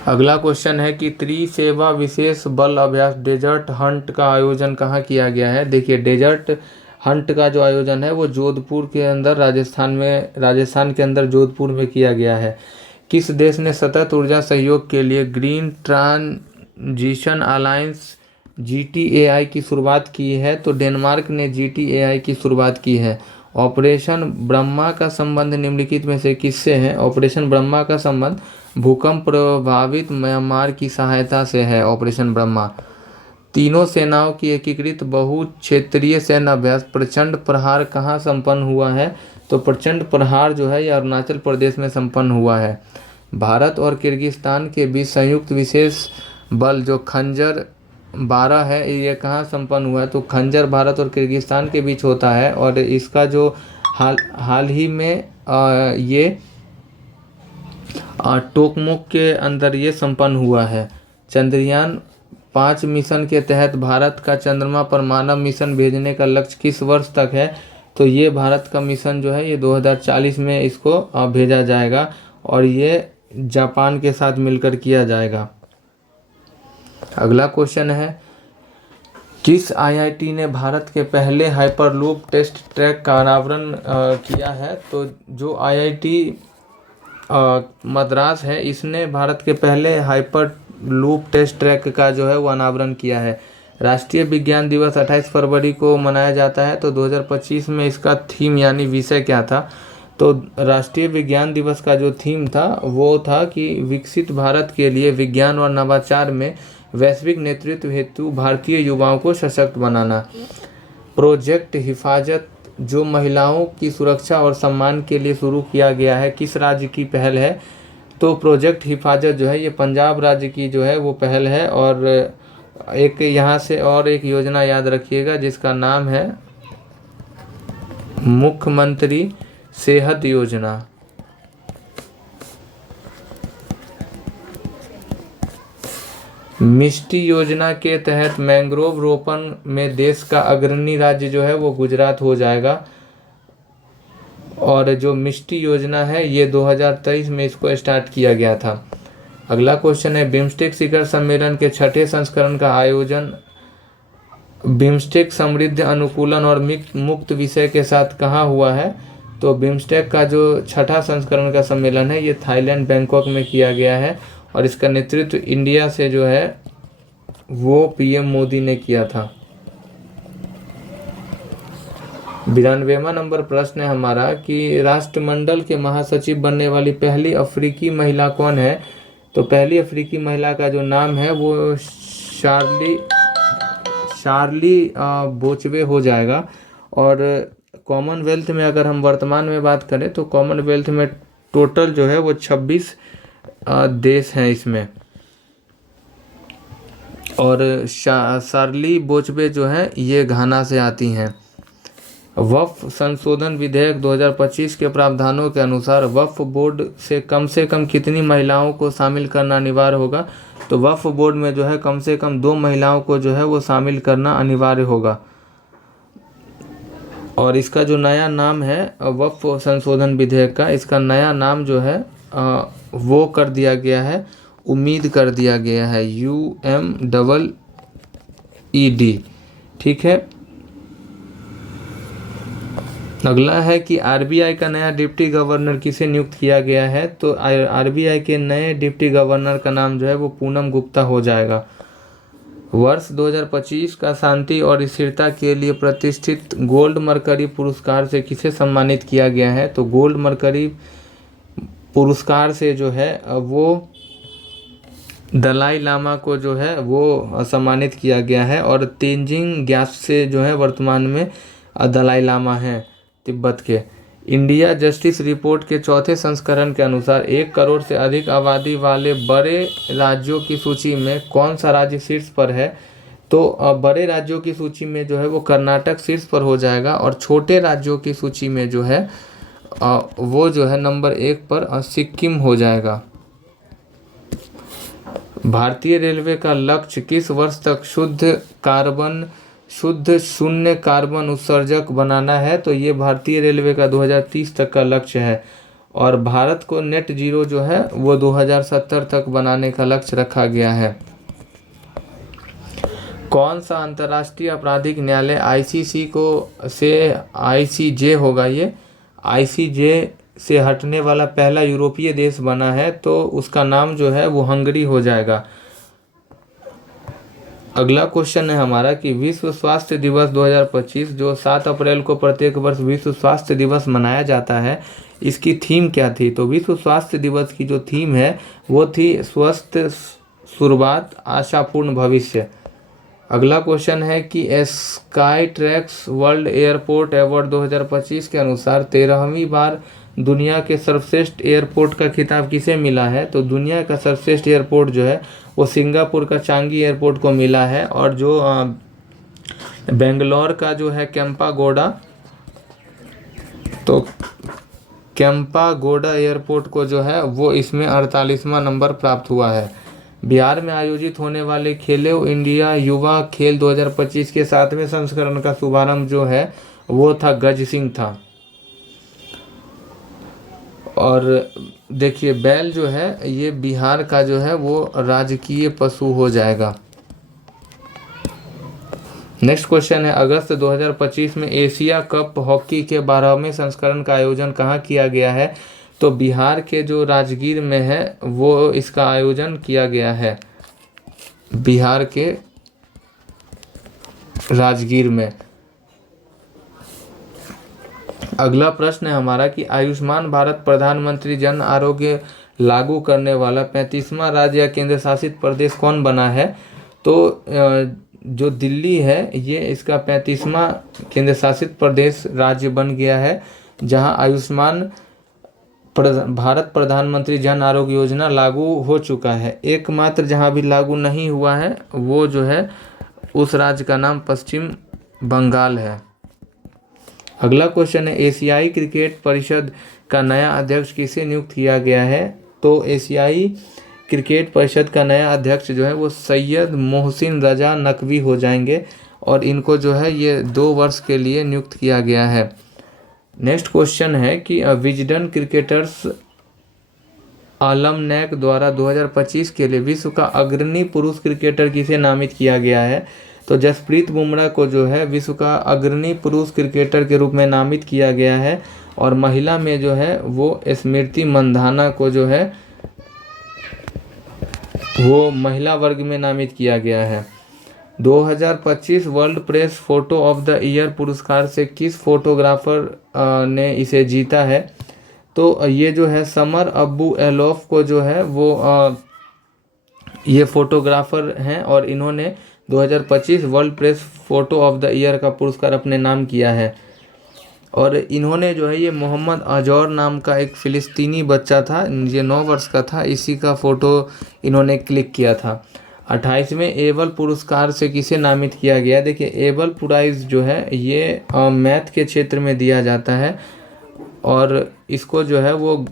अगला क्वेश्चन है कि त्रिसेवा विशेष बल अभ्यास डेजर्ट हंट का आयोजन कहाँ किया गया है? देखिए, डेजर्ट हंट का जो आयोजन है वो जोधपुर के अंदर राजस्थान के अंदर जोधपुर में किया गया है। किस देश ने सतत ऊर्जा सहयोग के लिए ग्रीन ट्रांजिशन अलायंस GTAI की शुरुआत की है? तो डेनमार्क ने GTAI की शुरुआत की है। ऑपरेशन ब्रह्मा का संबंध निम्नलिखित में से किससे है? ऑपरेशन ब्रह्मा का संबंध भूकंप प्रभावित म्यांमार की सहायता से है। ऑपरेशन ब्रह्मा। तीनों सेनाओं की एकीकृत बहुक्षेत्रीय सैन्य अभ्यास प्रचंड प्रहार कहाँ संपन्न हुआ है? तो प्रचंड प्रहार जो है ये अरुणाचल प्रदेश में संपन्न हुआ है। भारत और किर्गिस्तान के बीच संयुक्त विशेष बल जो खंजर 12 है ये कहाँ संपन्न हुआ है? तो खंजर भारत और किर्गिस्तान के बीच होता है और इसका जो हाल ही में ये टोकमोक के अंदर ये संपन्न हुआ है। चंद्रयान 5 मिशन के तहत भारत का चंद्रमा पर मानव मिशन भेजने का लक्ष्य किस वर्ष तक है? तो ये भारत का मिशन जो है ये 2040 में इसको भेजा जाएगा और ये जापान के साथ मिलकर किया जाएगा। अगला क्वेश्चन है किस IIT ने भारत के पहले हाइपरलूप टेस्ट ट्रैक का अनावरण किया है? तो जो IIT मद्रास है इसने भारत के पहले हाइपरलूप टेस्ट ट्रैक का जो है वो अनावरण किया है। राष्ट्रीय विज्ञान दिवस 28 फरवरी को मनाया जाता है। तो 2025 में इसका थीम यानी विषय क्या था? तो राष्ट्रीय विज्ञान दिवस का जो थीम था वो था कि विकसित भारत के लिए विज्ञान और नवाचार में वैश्विक नेतृत्व हेतु भारतीय युवाओं को सशक्त बनाना। प्रोजेक्ट हिफाजत जो महिलाओं की सुरक्षा और सम्मान के लिए शुरू किया गया है किस राज्य की पहल है? तो प्रोजेक्ट हिफाजत जो है ये पंजाब राज्य की जो है वो पहल है। और एक यहाँ से और एक योजना याद रखिएगा जिसका नाम है मुख्यमंत्री सेहत योजना। मिष्टी योजना के तहत मैंग्रोव रोपण में देश का अग्रणी राज्य जो है वो गुजरात हो जाएगा। और जो मिष्टी योजना है ये 2023 में इसको स्टार्ट किया गया था। अगला क्वेश्चन है बिम्स्टेक शिखर सम्मेलन के 6ठे संस्करण का आयोजन बिम्स्टेक समृद्ध अनुकूलन और मुक्त विषय के साथ कहाँ हुआ है? तो बिम्स्टेक का जो छठा संस्करण का सम्मेलन है ये थाईलैंड बैंकॉक में किया गया है और इसका नेतृत्व इंडिया से जो है वो पीएम मोदी ने किया था। 92वां नंबर प्रश्न है हमारा कि राष्ट्रमंडल के महासचिव बनने वाली पहली अफ्रीकी महिला कौन है। तो पहली अफ्रीकी महिला का जो नाम है वो शार्ली बोचवे हो जाएगा। और कॉमनवेल्थ में अगर हम वर्तमान में बात करें तो कॉमनवेल्थ में टोटल जो है वो 26 देश हैं इसमें। और शार्ली बोचवे जो है ये घाना से आती हैं। वक्फ संशोधन विधेयक 2025 के प्रावधानों के अनुसार वक्फ बोर्ड से कम कितनी महिलाओं को शामिल करना अनिवार्य होगा। तो वक्फ बोर्ड में जो है कम से कम 2 महिलाओं को जो है वो शामिल करना अनिवार्य होगा। और इसका जो नया नाम है वक्फ संशोधन विधेयक का, इसका नया नाम जो है वो कर दिया गया है, उम्मीद कर दिया गया है, UMEED। ठीक है। अगला है कि आरबीआई का नया डिप्टी गवर्नर किसे नियुक्त किया गया है। तो आरबीआई के नए डिप्टी गवर्नर का नाम जो है वो पूनम गुप्ता हो जाएगा। वर्ष 2025 का शांति और स्थिरता के लिए प्रतिष्ठित गोल्ड मरकरी पुरस्कार से किसे सम्मानित किया गया है। तो गोल्ड मरकरी पुरस्कार से जो है वो दलाई लामा को जो है वो सम्मानित किया गया है। और तेंजिंग ग्यात्से जो है वर्तमान में दलाई लामा हैं तिब्बत के। इंडिया जस्टिस रिपोर्ट के चौथे संस्करण के अनुसार 1 करोड़ से अधिक आबादी वाले बड़े राज्यों की सूची में कौन सा राज्य शीर्ष पर है। तो बड़े राज्यों की सूची में जो है वो कर्नाटक शीर्ष पर हो जाएगा और छोटे राज्यों की सूची में जो है वो जो है नंबर 1 पर सिक्किम हो जाएगा। भारतीय रेलवे का लक्ष्य किस वर्ष तक शुद्ध शून्य कार्बन उत्सर्जक बनाना है। तो ये भारतीय रेलवे का 2030 तक का लक्ष्य है। और भारत को नेट जीरो जो है वो 2070 तक बनाने का लक्ष्य रखा गया है। कौन सा अंतर्राष्ट्रीय आपराधिक न्यायालय आईसीजे होगा। ये आईसीजे से हटने वाला पहला यूरोपीय देश बना है। तो उसका नाम जो है वो हंगरी हो जाएगा। अगला क्वेश्चन है हमारा कि विश्व स्वास्थ्य दिवस 2025 जो 7 अप्रैल को प्रत्येक वर्ष विश्व स्वास्थ्य दिवस मनाया जाता है, इसकी थीम क्या थी। तो विश्व स्वास्थ्य दिवस की जो थीम है वो थी स्वस्थ शुरुआत आशापूर्ण भविष्य। अगला क्वेश्चन है कि sky tracks world airport award 2025 के अनुसार 13वीं बार दुनिया के सर्वश्रेष्ठ एयरपोर्ट का खिताब किसे मिला है। तो दुनिया का सर्वश्रेष्ठ एयरपोर्ट जो है वो सिंगापुर का चांगी एयरपोर्ट को मिला है। और जो बेंगलोर का जो है केम्पागोडा, तो केम्पागोडा एयरपोर्ट को जो है वो इसमें 48वां नंबर प्राप्त हुआ है। बिहार में आयोजित होने वाले खेलो इंडिया युवा खेल 2025 के 7वें संस्करण का शुभारंभ जो है वो था गज सिंह था। और देखिए बैल जो है ये बिहार का जो है वो राजकीय पशु हो जाएगा। नेक्स्ट क्वेश्चन है अगस्त 2025 में एशिया कप हॉकी के 12वें संस्करण का आयोजन कहाँ किया गया है। तो बिहार के जो राजगीर में है वो इसका आयोजन किया गया है, बिहार के राजगीर में। अगला प्रश्न है हमारा कि आयुष्मान भारत प्रधानमंत्री जन आरोग्य लागू करने वाला 35वां राज्य या केंद्र शासित प्रदेश कौन बना है। तो जो दिल्ली है ये इसका 35वां केंद्र शासित प्रदेश राज्य बन गया है, जहां आयुष्मान भारत प्रधानमंत्री जन आरोग्य योजना लागू हो चुका है। एकमात्र जहां भी लागू नहीं हुआ है वो जो है उस राज्य का नाम पश्चिम बंगाल है। अगला क्वेश्चन है एशियाई क्रिकेट परिषद का नया अध्यक्ष किसे नियुक्त किया गया है। तो एशियाई क्रिकेट परिषद का नया अध्यक्ष जो है वो सैयद मोहसिन रजा नकवी हो जाएंगे और इनको जो है ये 2 वर्ष के लिए नियुक्त किया गया है। नेक्स्ट क्वेश्चन है कि विजडन क्रिकेटर्स आलमनैक द्वारा 2025 के लिए विश्व का अग्रणी पुरुष क्रिकेटर किसे नामित किया गया है। तो जसप्रीत बुमराह को जो है विश्व का अग्रणी पुरुष क्रिकेटर के रूप में नामित किया गया है। और महिला में जो है वो स्मृति मंधाना को जो है वो महिला वर्ग में नामित किया गया है। 2025 world press photo of the year पुरस्कार से किस फोटोग्राफर ने इसे जीता है? तो ये जो है समर अब्बू एलोफ को जो है वो ये फोटोग्राफर हैं और इन्होंने 2025 world press photo of the year का पुरस्कार अपने नाम किया है। और इन्होंने जो है ये मोहम्मद अजौर नाम का एक फ़िलिस्तीनी बच्चा था, ये 9 वर्ष का था, इसी का फ़ोटो इन्होंने क्लिक किया था। 28वें एबल पुरस्कार से किसे नामित किया गया? देखिए एबल प्राइज़ जो है ये मैथ के क्षेत्र में दिया जाता है और इसको जो है वो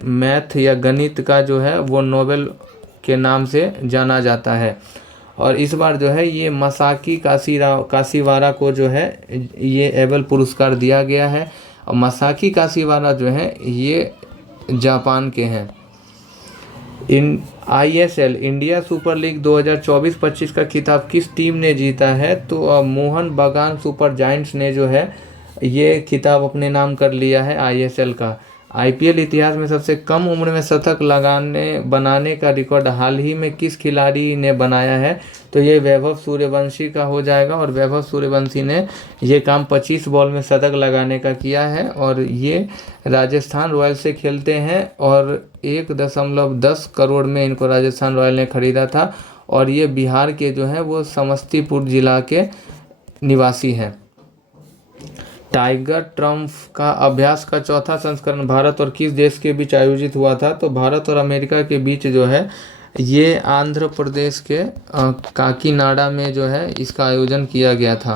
मैथ या गणित का जो है वो नोबेल के नाम से जाना जाता है। और इस बार जो है ये मसाकी काशीवारा को जो है ये एबल पुरस्कार दिया गया है। और मसाकी काशीवारा जो है ये जापान के हैं। ISL इंडिया सुपर लीग 2024-25 का खिताब किस टीम ने जीता है? तो मोहन बगान सुपर जायंट्स ने जो है ये खिताब अपने नाम कर लिया है ISL का। IPL इतिहास में सबसे कम उम्र में शतक बनाने का रिकॉर्ड हाल ही में किस खिलाड़ी ने बनाया है? तो ये वैभव सूर्यवंशी का हो जाएगा और वैभव सूर्यवंशी ने ये काम 25 बॉल में शतक लगाने का किया है और ये राजस्थान रॉयल से खेलते हैं और 1.10 करोड़ में इनको राजस्थान रॉयल ने खरीदा था और ये बिहार के जो हैं वो समस्तीपुर जिला के निवासी हैं। टाइगर ट्रम्प का अभ्यास का चौथा संस्करण भारत और किस देश के बीच आयोजित हुआ था? तो भारत और अमेरिका के बीच जो है ये आंध्र प्रदेश के काकीनाडा में जो है इसका आयोजन किया गया था।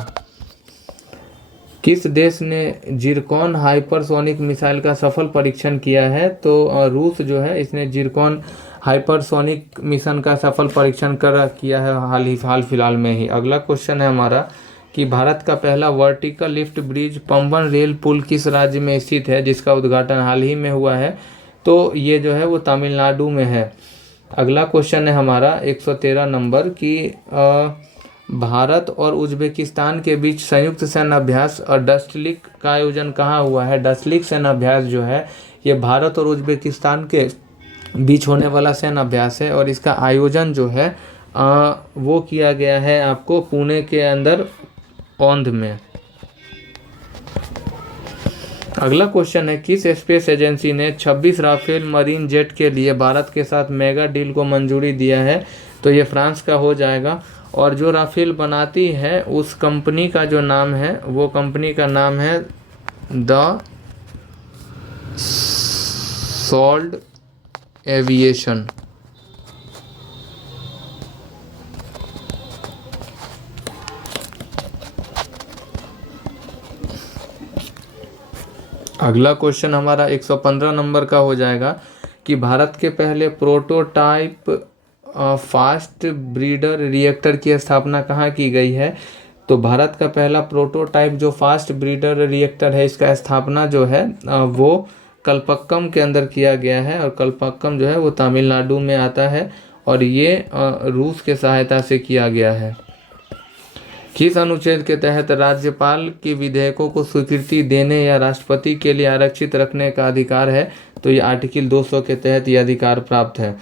किस देश ने जिरकॉन हाइपरसोनिक मिसाइल का सफल परीक्षण किया है? तो रूस जो है इसने जिरकॉन हाइपरसोनिक मिशन का सफल परीक्षण किया है हाल फिलहाल में ही। अगला क्वेश्चन है हमारा कि भारत का पहला vertical lift bridge Pamban rail पुल किस राज्य में स्थित है जिसका उद्घाटन हाल ही में हुआ है? तो ये जो है वो तमिलनाडु में है। अगला क्वेश्चन है हमारा 113 नंबर कि भारत और उज्बेकिस्तान के बीच संयुक्त सैन्य अभ्यास और डस्टलिक का आयोजन कहाँ हुआ है? डस्टलिक सैन्य अभ्यास जो है ये भारत और उज्बेकिस्तान के बीच होने वाला सैन्य अभ्यास है और इसका आयोजन जो है वो किया गया है आपको पुणे के अंदर औंध में। अगला क्वेश्चन है किस स्पेस एजेंसी ने 26 राफेल मरीन जेट के लिए भारत के साथ मेगा डील को मंजूरी दिया है? तो ये फ्रांस का हो जाएगा। और जो राफेल बनाती है उस कंपनी का जो नाम है वो कंपनी का नाम है द सॉल्ड एविएशन। अगला क्वेश्चन हमारा 115 नंबर का हो जाएगा कि भारत के पहले प्रोटोटाइप फास्ट ब्रीडर रिएक्टर की स्थापना कहाँ की गई है? तो भारत का पहला प्रोटोटाइप जो फास्ट ब्रीडर रिएक्टर है इसका स्थापना जो है वो कलपक्कम के अंदर किया गया है और कलपक्कम जो है वो तमिलनाडु में आता है और ये रूस के सहायता से किया गया है। किस अनुच्छेद के तहत राज्यपाल की विधेयकों को स्वीकृति देने या राष्ट्रपति के लिए आरक्षित रखने का अधिकार है? तो ये आर्टिकल 200 के तहत ये अधिकार प्राप्त है।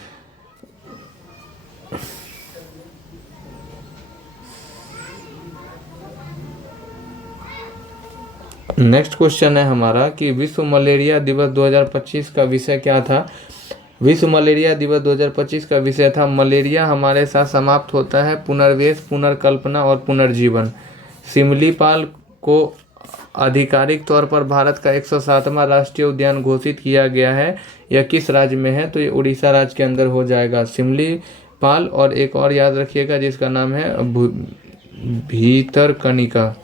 नेक्स्ट क्वेश्चन है हमारा कि विश्व मलेरिया दिवस 2025 का विषय क्या था? विश्व मलेरिया दिवस 2025 का विषय था मलेरिया हमारे साथ समाप्त होता है, पुनर्वेश, पुनर्कल्पना और पुनर्जीवन। सिमलीपाल को आधिकारिक तौर पर भारत का 107वां राष्ट्रीय उद्यान घोषित किया गया है। यह किस राज्य में है? तो ये उड़ीसा राज्य के अंदर हो जाएगा सिमलीपाल। और एक और याद रखिएगा जिसका नाम है भीतरकनिका।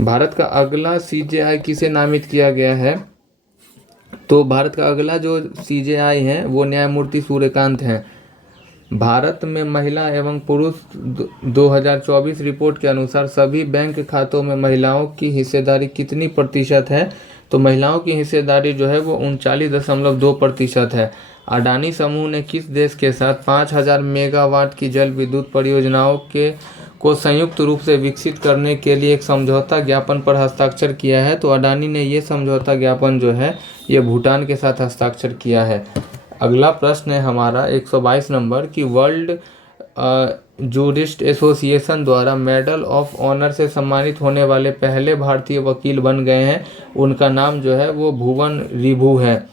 भारत का अगला CJI किसे नामित किया गया है? तो भारत का अगला जो CJI है वो न्यायमूर्ति सूर्यकांत हैं। भारत में महिला एवं पुरुष 2024 रिपोर्ट के अनुसार सभी बैंक खातों में महिलाओं की हिस्सेदारी कितनी प्रतिशत है? तो महिलाओं की हिस्सेदारी जो है वो 39.2% है। अडानी समूह ने किस देश के साथ 5000 मेगावाट की जल विद्युत परियोजनाओं के को संयुक्त रूप से विकसित करने के लिए एक समझौता ज्ञापन पर हस्ताक्षर किया है। तो अडानी ने ये समझौता ज्ञापन जो है ये भूटान के साथ हस्ताक्षर किया है। अगला प्रश्न है हमारा 122 नंबर कि वर्ल्ड जूरिस्ट एसोसिएशन द्वारा मेडल ऑफ ऑनर से सम्मानित होने वाले पहले भारतीय वकील बन गए हैं। उनका नाम जो है वो भुवन रिभु है।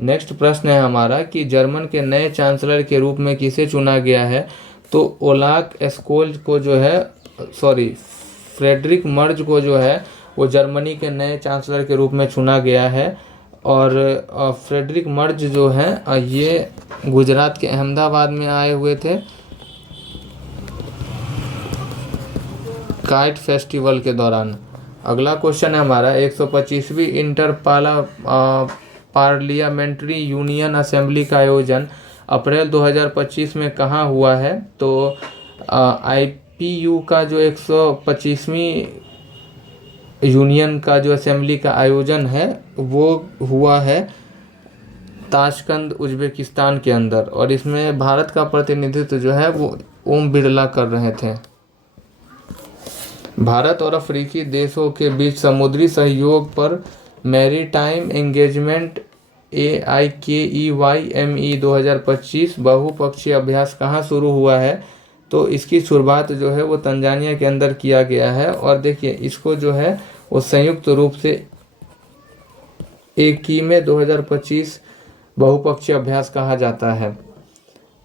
नेक्स्ट प्रश्न है हमारा कि जर्मन के नए चांसलर के रूप में किसे चुना गया है। तो ओलाफ स्कोल्ज को जो है फ्रेडरिक मर्ज को जो है वो जर्मनी के नए चांसलर के रूप में चुना गया है। और फ्रेडरिक मर्ज जो है ये गुजरात के अहमदाबाद में आए हुए थे काइट फेस्टिवल के दौरान। अगला क्वेश्चन है हमारा 125वीं इंटर पार्लियामेंट्री यूनियन असेंबली का आयोजन अप्रैल 2025 में कहाँ हुआ है। तो आईपीयू का जो 125वीं यूनियन का जो असेंबली का आयोजन है वो हुआ है ताशकंद उज्बेकिस्तान के अंदर, और इसमें भारत का प्रतिनिधित्व जो है वो ओम बिरला कर रहे थे। भारत और अफ्रीकी देशों के बीच समुद्री सहयोग पर मैरीटाइम एंगेजमेंट AIKEYME 2025 बहुपक्षीय अभ्यास कहाँ शुरू हुआ है। तो इसकी शुरुआत जो है वो तंजानिया के अंदर किया गया है। और देखिए इसको जो है वो संयुक्त रूप से AQME 2025 बहुपक्षीय अभ्यास कहा जाता है।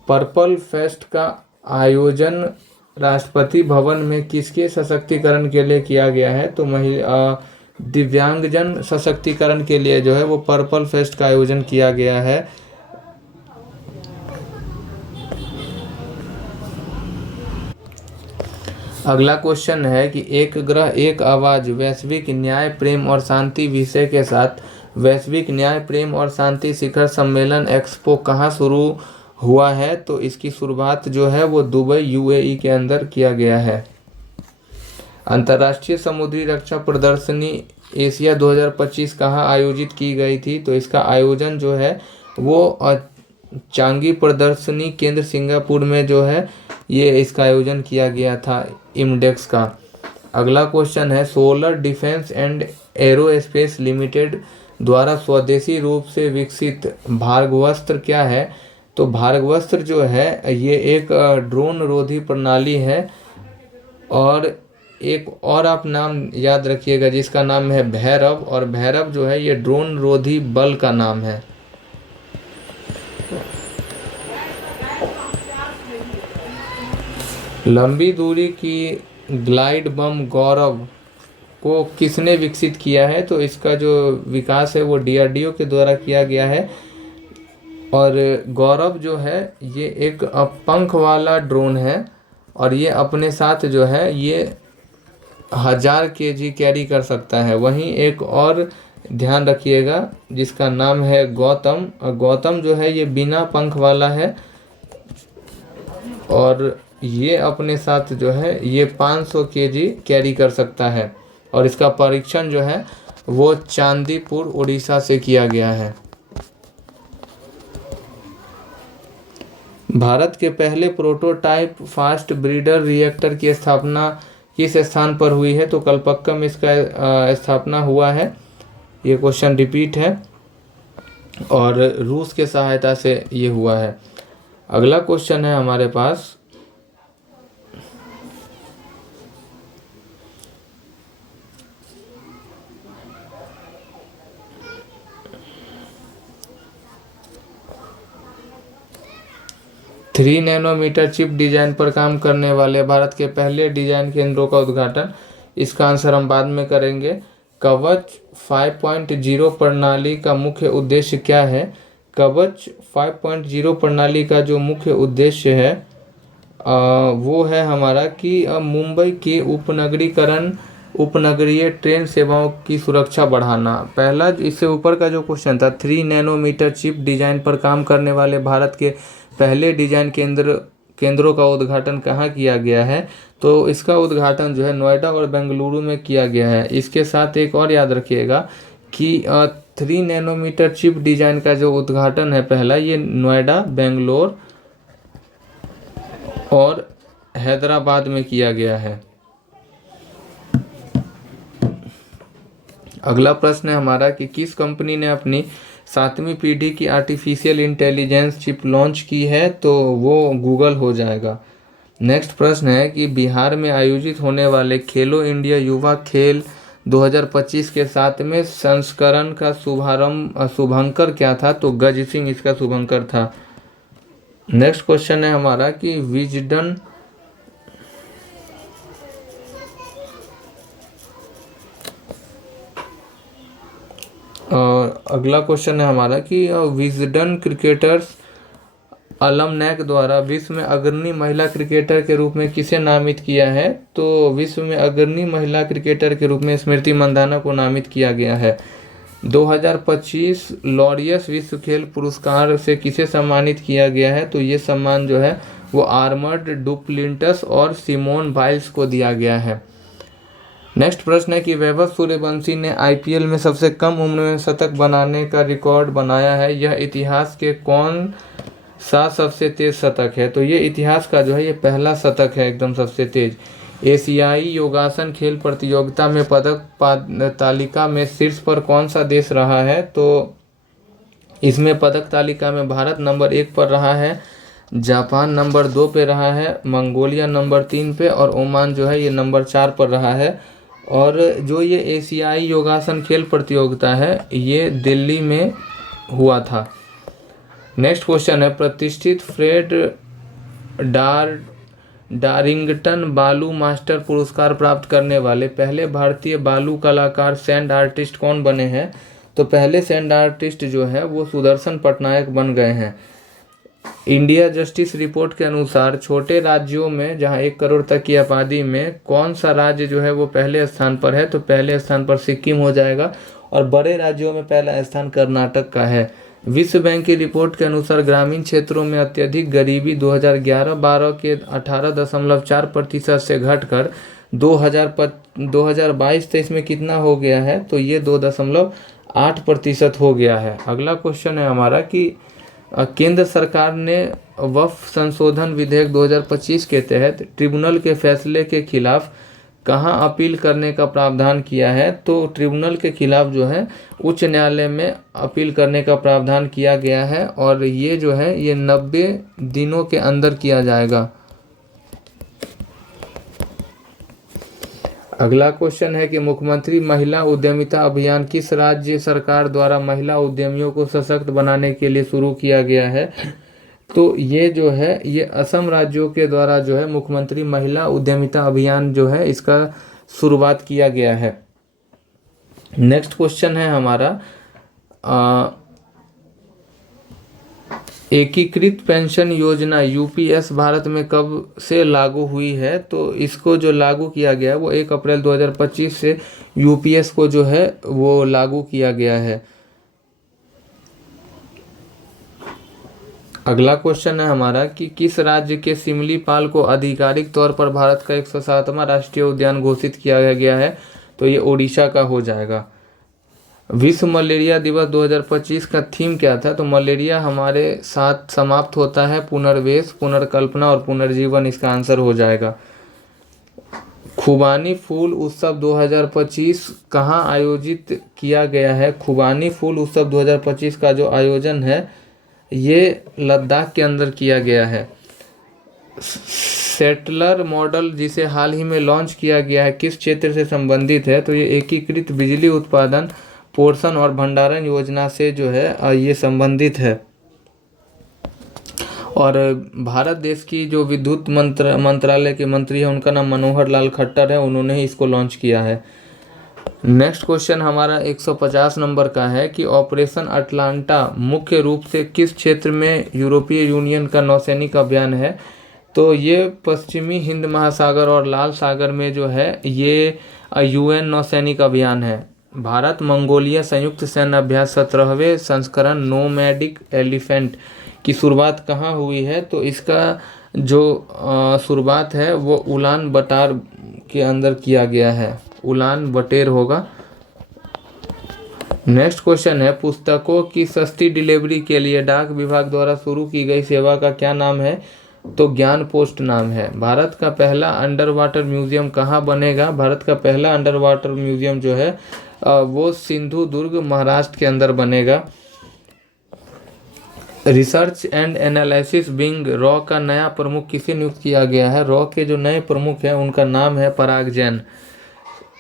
पर्पल फेस्ट का आयोजन राष्ट्रपति भवन में किसके सशक्तिकरण के लिए किया गया है। तो दिव्यांगजन सशक्तिकरण के लिए जो है वो पर्पल फेस्ट का आयोजन किया गया है। अगला क्वेश्चन है कि एक ग्रह एक आवाज वैश्विक न्याय प्रेम और शांति विषय के साथ वैश्विक न्याय प्रेम और शांति शिखर सम्मेलन एक्सपो कहाँ शुरू हुआ है। तो इसकी शुरुआत जो है वो दुबई UAE के अंदर किया गया है। अंतर्राष्ट्रीय समुद्री रक्षा प्रदर्शनी एशिया 2025 कहाँ आयोजित की गई थी। तो इसका आयोजन जो है वो चांगी प्रदर्शनी केंद्र सिंगापुर में जो है ये इसका आयोजन किया गया था इमडेक्स का। अगला क्वेश्चन है solar defence and aerospace limited द्वारा स्वदेशी रूप से विकसित भार्गवस्त्र क्या है। तो भार्गवस्त्र जो है ये एक ड्रोन रोधी प्रणाली है। और एक और आप नाम याद रखिएगा जिसका नाम है भैरव, और भैरव जो है ये ड्रोन रोधी बल का नाम है। लंबी दूरी की ग्लाइड बम गौरव को किसने विकसित किया है। तो इसका जो विकास है वो DRDO के द्वारा किया गया है। और गौरव जो है ये एक पंख वाला ड्रोन है और ये अपने साथ जो है ये 1000 kg कैरी कर सकता है। वहीं एक और ध्यान रखिएगा जिसका नाम है गौतम। गौतम जो है ये बिना पंख वाला है और ये अपने साथ जो है ये 500 kg कैरी कर सकता है। और इसका परीक्षण जो है वो चांदीपुर उड़ीसा से किया गया है। भारत के पहले प्रोटोटाइप फास्ट ब्रीडर रिएक्टर की स्थापना किस स्थान पर हुई है। तो कलपक्कम इसका स्थापना हुआ है। ये क्वेश्चन रिपीट है और रूस के सहायता से ये हुआ है। अगला क्वेश्चन है हमारे पास 3 नैनोमीटर चिप डिजाइन पर काम करने वाले भारत के पहले डिजाइन केंद्रों का उद्घाटन। इसका आंसर हम बाद में करेंगे। कवच 5.0 प्रणाली का मुख्य उद्देश्य क्या है। कवच 5.0 प्रणाली का जो मुख्य उद्देश्य है वो है हमारा कि मुंबई के उपनगरीय ट्रेन सेवाओं की सुरक्षा बढ़ाना। पहला इससे ऊपर का जो क्वेश्चन था 3 नैनोमीटर चिप डिजाइन पर काम करने वाले भारत के पहले डिजाइन केंद्रों का उद्घाटन कहाँ किया गया है। तो इसका उद्घाटन जो है नोएडा और बेंगलुरु में किया गया है। इसके साथ एक और याद रखिएगा कि 3 नैनोमीटर चिप डिजाइन का जो उद्घाटन है पहला ये नोएडा, बेंगलोर और हैदराबाद में किया गया है। अगला प्रश्न है हमारा कि किस कंपनी ने अपनी 7वीं पीढ़ी की आर्टिफिशियल इंटेलिजेंस चिप लॉन्च की है, तो वो गूगल हो जाएगा। नेक्स्ट प्रश्न है कि बिहार में आयोजित होने वाले खेलो इंडिया युवा खेल 2025 के 7वें संस्करण का शुभंकर क्या था, तो गज सिंह इसका शुभंकर था। नेक्स्ट क्वेश्चन है हमारा कि विजडन अगला क्वेश्चन है हमारा कि विजडन क्रिकेटर्स अलमनैक द्वारा विश्व में अग्रणी महिला क्रिकेटर के रूप में किसे नामित किया है, तो विश्व में अग्रणी महिला क्रिकेटर के रूप में स्मृति मंदाना को नामित किया गया है। 2025 लॉरियस विश्व खेल पुरस्कार से किसे सम्मानित किया गया है, तो ये सम्मान जो है वो आर्मर्ड डुप्लिंटस और सिमोन बाइल्स को दिया गया है। नेक्स्ट प्रश्न है कि वैभव सूर्यवंशी ने आईपीएल में सबसे कम उम्र में शतक बनाने का रिकॉर्ड बनाया है। यह इतिहास के कौन सा सबसे तेज शतक है, तो ये इतिहास का जो है ये पहला शतक है एकदम सबसे तेज। एशियाई योगासन खेल प्रतियोगिता में पदक तालिका में शीर्ष पर कौन सा देश रहा है, तो इसमें पदक तालिका में भारत नंबर 1 पर रहा है, जापान नंबर 2 पे रहा है, मंगोलिया नंबर 3 पे और ओमान जो है ये नंबर 4 पर रहा है। और जो ये एशियाई योगासन खेल प्रतियोगिता है ये दिल्ली में हुआ था। नेक्स्ट क्वेश्चन है प्रतिष्ठित फ्रेड डारिंगटन बालू मास्टर पुरस्कार प्राप्त करने वाले पहले भारतीय बालू कलाकार सैंड आर्टिस्ट कौन बने हैं, तो पहले सैंड आर्टिस्ट जो है वो सुदर्शन पटनायक बन गए हैं। इंडिया जस्टिस रिपोर्ट के अनुसार छोटे राज्यों में जहां 1 करोड़ तक की आबादी में कौन सा राज्य जो है वो पहले स्थान पर है, तो पहले स्थान पर सिक्किम हो जाएगा और बड़े राज्यों में पहला स्थान कर्नाटक का है। विश्व बैंक की रिपोर्ट के अनुसार ग्रामीण क्षेत्रों में अत्यधिक गरीबी 2011-12 के 18.4% से घटकर 2022-23 में कितना हो गया है, तो ये 2.8% हो गया है। अगला क्वेश्चन है हमारा कि केंद्र सरकार ने वक्फ संशोधन विधेयक 2025 के तहत ट्रिब्यूनल के फैसले के खिलाफ कहां अपील करने का प्रावधान किया है, तो ट्रिब्यूनल के खिलाफ जो है उच्च न्यायालय में अपील करने का प्रावधान किया गया है और ये जो है ये 90 दिनों के अंदर किया जाएगा। अगला क्वेश्चन है कि मुख्यमंत्री महिला उद्यमिता अभियान किस राज्य सरकार द्वारा महिला उद्यमियों को सशक्त बनाने के लिए शुरू किया गया है, तो ये जो है ये असम राज्यों के द्वारा जो है मुख्यमंत्री महिला उद्यमिता अभियान जो है इसका शुरुआत किया गया है। नेक्स्ट क्वेश्चन है हमारा एकीकृत पेंशन योजना यूपीएस भारत में कब से लागू हुई है, तो इसको जो लागू किया गया है वो 1 अप्रैल 2025 से यूपीएस को जो है वो लागू किया गया है। अगला क्वेश्चन है हमारा कि किस राज्य के सिमलीपाल को आधिकारिक तौर पर भारत का 107वां राष्ट्रीय उद्यान घोषित किया गया है, तो ये ओडिशा का हो जाएगा। विश्व मलेरिया दिवस 2025 का थीम क्या था, तो मलेरिया हमारे साथ समाप्त होता है, पुनर्वेश, पुनर्कल्पना और पुनर्जीवन इसका आंसर हो जाएगा। खुबानी फूल उत्सव 2025 कहाँ आयोजित किया गया है, खुबानी फूल उत्सव 2025 का जो आयोजन है ये लद्दाख के अंदर किया गया है। सेटलर मॉडल जिसे हाल ही में लॉन्च किया गया है किस क्षेत्र से संबंधित है, तो ये एकीकृत बिजली उत्पादन पोषण और भंडारण योजना से जो है ये संबंधित है। और भारत देश की जो विद्युत मंत्रालय के मंत्री हैं उनका नाम मनोहर लाल खट्टर है, उन्होंने ही इसको लॉन्च किया है। नेक्स्ट क्वेश्चन हमारा 150 नंबर का है कि ऑपरेशन अटलांटा मुख्य रूप से किस क्षेत्र में यूरोपीय यूनियन का नौसैनिक अभियान है, तो ये पश्चिमी हिंद महासागर और लाल सागर में जो है ये यूएन नौसैनिक अभियान है। भारत मंगोलिया संयुक्त सैन्य अभ्यास 17वें संस्करण नोमैडिक एलिफेंट की शुरुआत कहाँ हुई है, तो इसका जो शुरुआत है वो उलान बटार के अंदर किया गया है, उलान बटेर होगा। नेक्स्ट क्वेश्चन है पुस्तकों की सस्ती डिलीवरी के लिए डाक विभाग द्वारा शुरू की गई सेवा का क्या नाम है, तो ज्ञान पोस्ट नाम है। भारत का पहला अंडर वाटर म्यूजियम कहाँ बनेगा? भारत का पहला अंडर वाटर म्यूजियम जो है वो सिंधु दुर्ग महाराष्ट्र के अंदर बनेगा। Research and analysis wing raw का नया प्रमुख किसे नियुक्त किया गया है? रॉ के जो नए प्रमुख हैं उनका नाम है पराग जैन।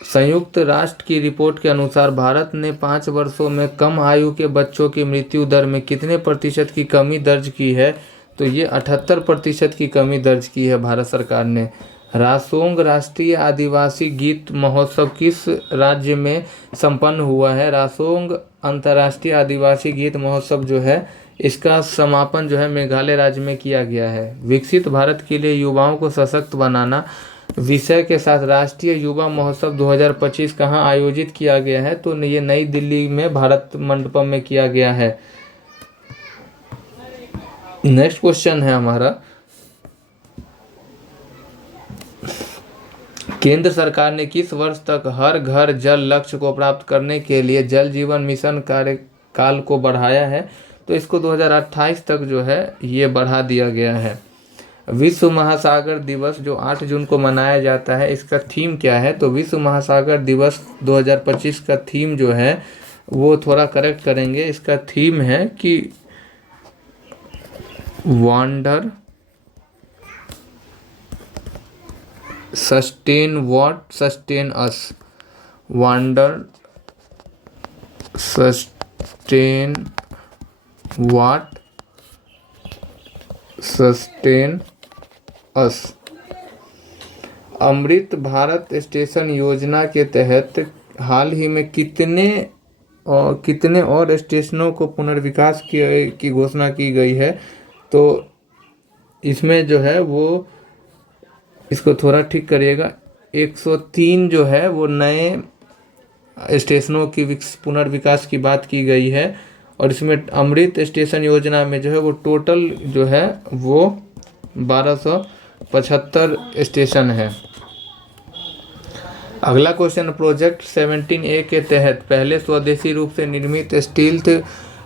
संयुक्त राष्ट्र की रिपोर्ट के अनुसार भारत ने 5 वर्षों में कम आयु के बच्चों की मृत्यु दर में कितने प्रतिशत की कमी दर्ज की है? तो ये 78% की कमी दर्ज की है भारत सरकार ने। रासोंग राष्ट्रीय आदिवासी गीत महोत्सव किस राज्य में संपन्न हुआ है? रासोंग अंतर्राष्ट्रीय आदिवासी गीत महोत्सव जो है इसका समापन जो है मेघालय राज्य में किया गया है। विकसित भारत के लिए युवाओं को सशक्त बनाना विषय के साथ राष्ट्रीय युवा महोत्सव 2025 कहाँ आयोजित किया गया है? तो ये नई दिल्ली में भारत मंडपम में किया गया है। नेक्स्ट क्वेश्चन है हमारा, केंद्र सरकार ने किस वर्ष तक हर घर जल लक्ष्य को प्राप्त करने के लिए जल जीवन मिशन कार्यकाल को बढ़ाया है? तो इसको 2028 तक जो है ये बढ़ा दिया गया है। विश्व महासागर दिवस जो 8 जून को मनाया जाता है इसका थीम क्या है? तो विश्व महासागर दिवस 2025 का थीम जो है वो थोड़ा करेक्ट करेंगे। इसका थीम है कि wonder sustain what sustain us. Wonder sustain what sustain us. Amrit Bharat station Yojana के तहत हाल ही में कितने और स्टेशनों को पुनर्विकास की घोषणा की गई है? तो इसमें जो है वो इसको थोड़ा ठीक करिएगा, 103 जो है वो नए स्टेशनों की पुनर्विकास की बात की गई है। और इसमें अमृत स्टेशन योजना में जो है वो टोटल जो है वो 1275 स्टेशन है। अगला क्वेश्चन, प्रोजेक्ट 17A के तहत पहले स्वदेशी रूप से निर्मित स्टील्थ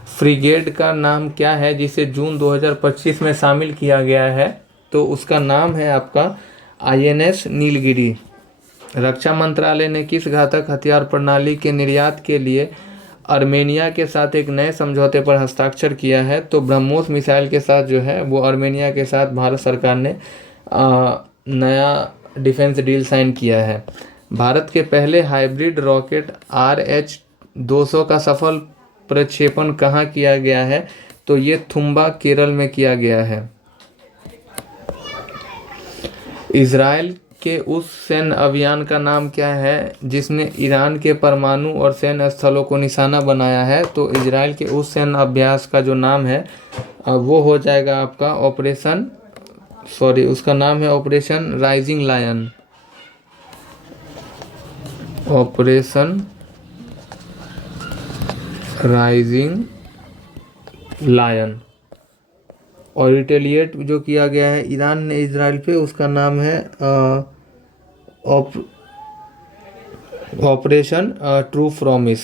फ्रिगेड का नाम क्या है जिसे जून 2025 में शामिल किया गया है? तो उसका नाम है आपका INS नीलगिरी। रक्षा मंत्रालय ने किस घातक हथियार प्रणाली के निर्यात के लिए आर्मेनिया के साथ एक नए समझौते पर हस्ताक्षर किया है? तो ब्रह्मोस मिसाइल के साथ जो है वो आर्मेनिया के साथ भारत सरकार ने नया डिफेंस डील साइन किया है। भारत के पहले हाइब्रिड रॉकेट RH-200 का सफल प्रक्षेपण कहाँ किया गया है? तो ये थुम्बा केरल में किया गया है। इजराइल के उस सैन्य अभियान का नाम क्या है जिसने ईरान के परमाणु और सैन्य स्थलों को निशाना बनाया है? तो इजराइल के उस सैन्य अभ्यास का जो नाम है वो हो जाएगा आपका उसका नाम है operation rising lion. Operation rising lion. और रिटेलिएट जो किया गया है ईरान ने इजराइल पे उसका नाम है ऑपरेशन ट्रू प्रॉमिस।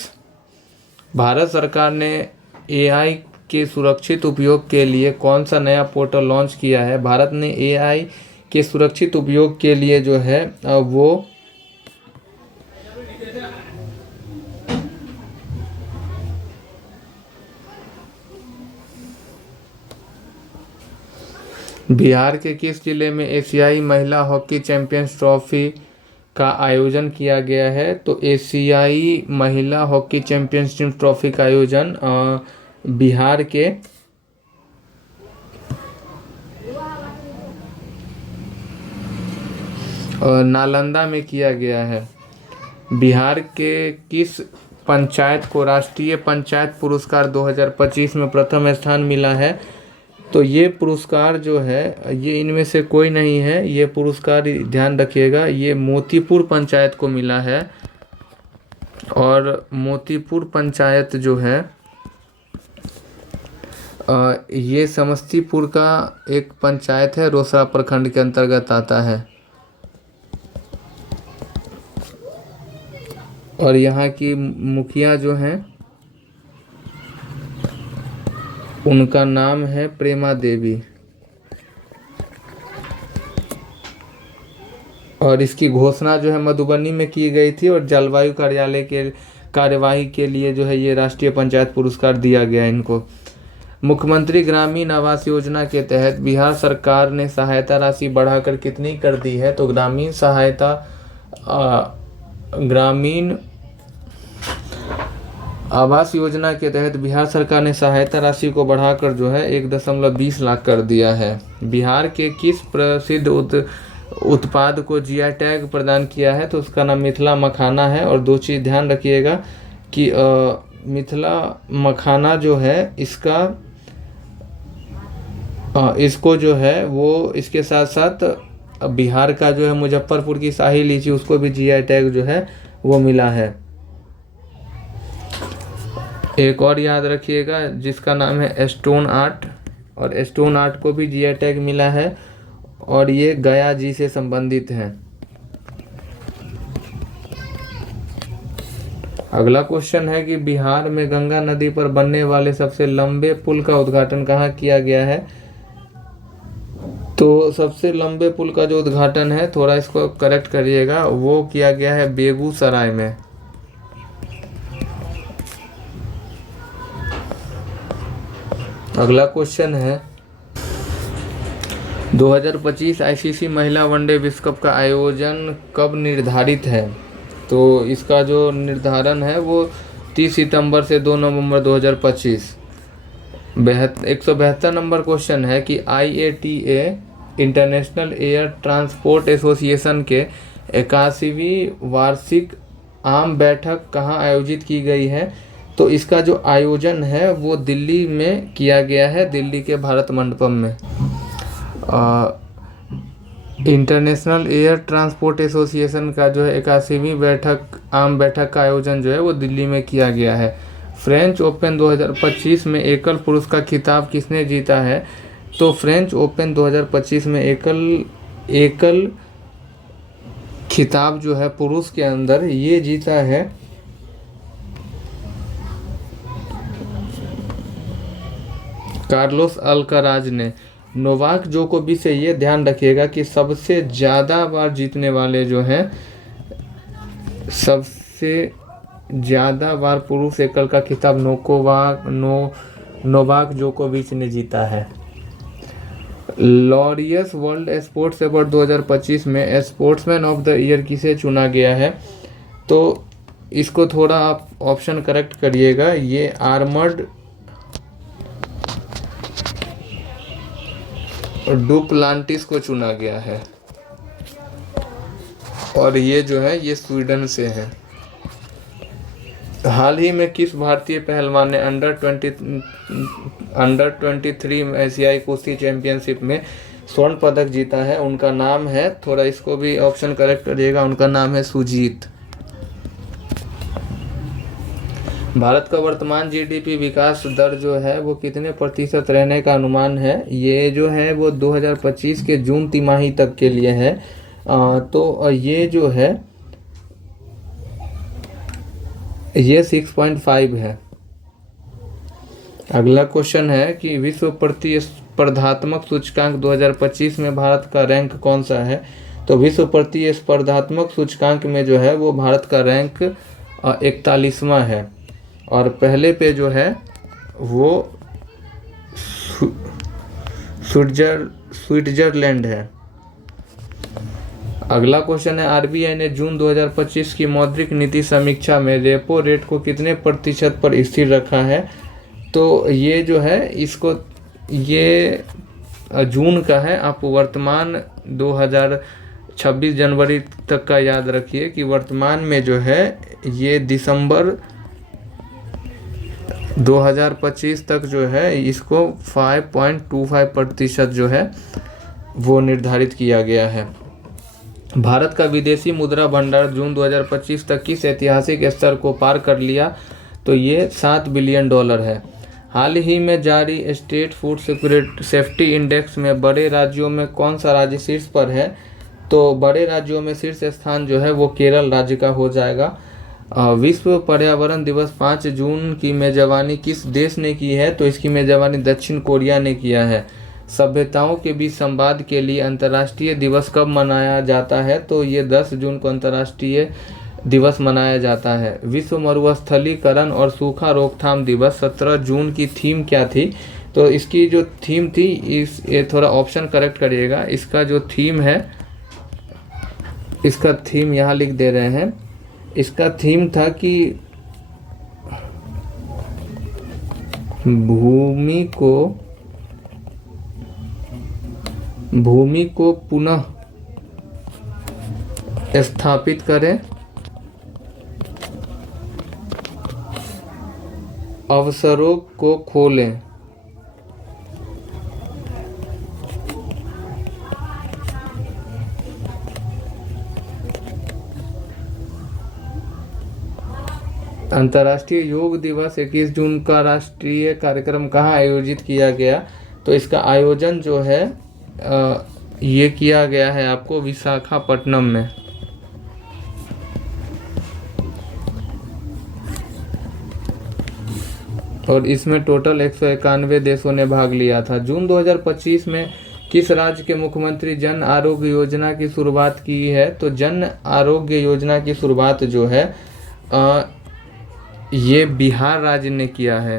भारत सरकार ने AI के सुरक्षित उपयोग के लिए कौन सा नया पोर्टल लॉन्च किया है? भारत ने AI के सुरक्षित उपयोग के लिए जो है वो बिहार के किस जिले में एशियाई महिला हॉकी चैंपियंस ट्रॉफी का आयोजन किया गया है? तो एशियाई महिला हॉकी चैंपियनशिप ट्रॉफी का आयोजन बिहार के नालंदा में किया गया है। बिहार के किस पंचायत को राष्ट्रीय पंचायत पुरस्कार 2025 में प्रथम स्थान मिला है? तो ये पुरस्कार जो है ये इनमें से कोई नहीं है, ये पुरस्कार ध्यान रखिएगा ये मोतीपुर पंचायत को मिला है। और मोतीपुर पंचायत जो है ये समस्तीपुर का एक पंचायत है, रोसड़ा प्रखंड के अंतर्गत आता है। और यहाँ की मुखिया जो हैं उनका नाम है प्रेमा देवी। और इसकी घोषणा जो है मधुबनी में की गई थी और जलवायु कार्यालय के कार्यवाही के लिए जो है ये राष्ट्रीय पंचायत पुरस्कार दिया गया इनको। मुख्यमंत्री ग्रामीण आवास योजना के तहत बिहार सरकार ने सहायता राशि बढ़ाकर कितनी कर दी है? तो ग्रामीण आवास योजना के तहत बिहार सरकार ने सहायता राशि को बढ़ाकर जो है 1.20 लाख कर दिया है। बिहार के किस प्रसिद्ध उत्पाद को जीआई टैग प्रदान किया है? तो उसका नाम मिथिला मखाना है। और दो चीज़ ध्यान रखिएगा कि मिथिला मखाना जो है इसको जो है वो इसके साथ साथ बिहार का जो है मुजफ्फरपुर की शाही लीची उसको भी जीआई टैग जो है वो मिला है। एक और याद रखिएगा जिसका नाम है स्टोन आर्ट, और स्टोन आर्ट को भी जीआई टैग मिला है और ये गया जी से संबंधित है। अगला क्वेश्चन है कि बिहार में गंगा नदी पर बनने वाले सबसे लंबे पुल का उद्घाटन कहाँ किया गया है? तो सबसे लंबे पुल का जो उद्घाटन है, थोड़ा इसको करेक्ट करिएगा, वो किया गया है बेगूसराय में। अगला क्वेश्चन है 2025 आईसीसी महिला वनडे विश्व कप का आयोजन कब निर्धारित है? तो इसका जो निर्धारण है वो 30 सितंबर से 2 नवंबर 2025। 172 नंबर क्वेश्चन है कि IATA international air transport association के 81वीं वार्षिक आम बैठक कहाँ आयोजित की गई है? तो इसका जो आयोजन है वो दिल्ली में किया गया है, दिल्ली के भारत मंडपम में। इंटरनेशनल एयर ट्रांसपोर्ट एसोसिएशन का जो है 81वीं आम बैठक का आयोजन जो है वो दिल्ली में किया गया है। फ्रेंच ओपन 2025 में एकल पुरुष का खिताब किसने जीता है? तो फ्रेंच ओपन 2025 में एकल खिताब जो है पुरुष के अंदर ये जीता है कार्लोस अल्काराज ने। नोवाक जोकोविच से ये ध्यान रखिएगा कि सबसे ज़्यादा बार जीतने वाले जो हैं, सबसे ज़्यादा बार पुरुष एकल का खिताब नोवाक जोकोविच ने जीता है। लॉरियस वर्ल्ड स्पोर्ट्स अवार्ड 2025 में स्पोर्ट्समैन ऑफ द ईयर किसे चुना गया है? तो इसको थोड़ा आप ऑप्शन करेक्ट करिएगा। ये आर्मर्ड डुप्लांटिस को चुना गया है और ये जो है ये स्वीडन से है। हाल ही में किस भारतीय पहलवान ने अंडर 23 एशियाई कुश्ती चैंपियनशिप में स्वर्ण पदक जीता है? उनका नाम है, थोड़ा इसको भी ऑप्शन करेक्ट करिएगा, उनका नाम है सुजीत। भारत का वर्तमान जीडीपी विकास दर जो है वो कितने प्रतिशत रहने का अनुमान है? ये जो है वो 2025 के जून तिमाही तक के लिए है। तो ये जो है ये 6.5 है। अगला क्वेश्चन है कि विश्व प्रतिस्पर्धात्मक सूचकांक 2025 में भारत का रैंक कौन सा है? तो विश्व प्रतिस्पर्धात्मक सूचकांक में जो है वो भारत का रैंक 41वां है और पहले पे जो है वो स्विट्जरलैंड है। अगला क्वेश्चन है आरबीआई ने जून 2025 की मौद्रिक नीति समीक्षा में रेपो रेट को कितने प्रतिशत पर स्थिर रखा है? तो ये जो है इसको ये जून का है, आप वर्तमान 2026 जनवरी तक का याद रखिए कि वर्तमान में जो है ये दिसंबर 2025 तक जो है इसको 5.25% जो है वो निर्धारित किया गया है। भारत का विदेशी मुद्रा भंडार जून 2025 तक किस ऐतिहासिक स्तर को पार कर लिया? तो ये $7 बिलियन है। हाल ही में जारी स्टेट फूड सेफ्टी इंडेक्स में बड़े राज्यों में कौन सा राज्य शीर्ष पर है? तो बड़े राज्यों में शीर्ष स्थान जो है वो केरल राज्य का हो जाएगा। विश्व पर्यावरण दिवस 5 जून की मेजबानी किस देश ने की है? तो इसकी मेजबानी दक्षिण कोरिया ने किया है। सभ्यताओं के बीच संवाद के लिए अंतर्राष्ट्रीय दिवस कब मनाया जाता है? तो ये 10 जून को अंतर्राष्ट्रीय दिवस मनाया जाता है। विश्व मरुस्थलीकरण और सूखा रोकथाम दिवस 17 जून की थीम क्या थी? तो इसकी जो थीम थी, ये थोड़ा ऑप्शन करेक्ट करिएगा। इसका जो थीम है, इसका थीम यहाँ लिख दे रहे हैं। इसका थीम था कि भूमि को पुनः स्थापित करें, अवसरों को खोलें। अंतर्राष्ट्रीय योग दिवस 21 जून का राष्ट्रीय कार्यक्रम कहाँ आयोजित किया गया? तो इसका आयोजन जो है ये किया गया है आपको विशाखापट्टनम में। और इसमें टोटल 191 देशों ने भाग लिया था। जून 2025 में किस राज्य के मुख्यमंत्री जन आरोग्य योजना की शुरुआत की है? तो जन आरोग्य योजना की शुरुआत जो है ये बिहार राज्य ने किया है।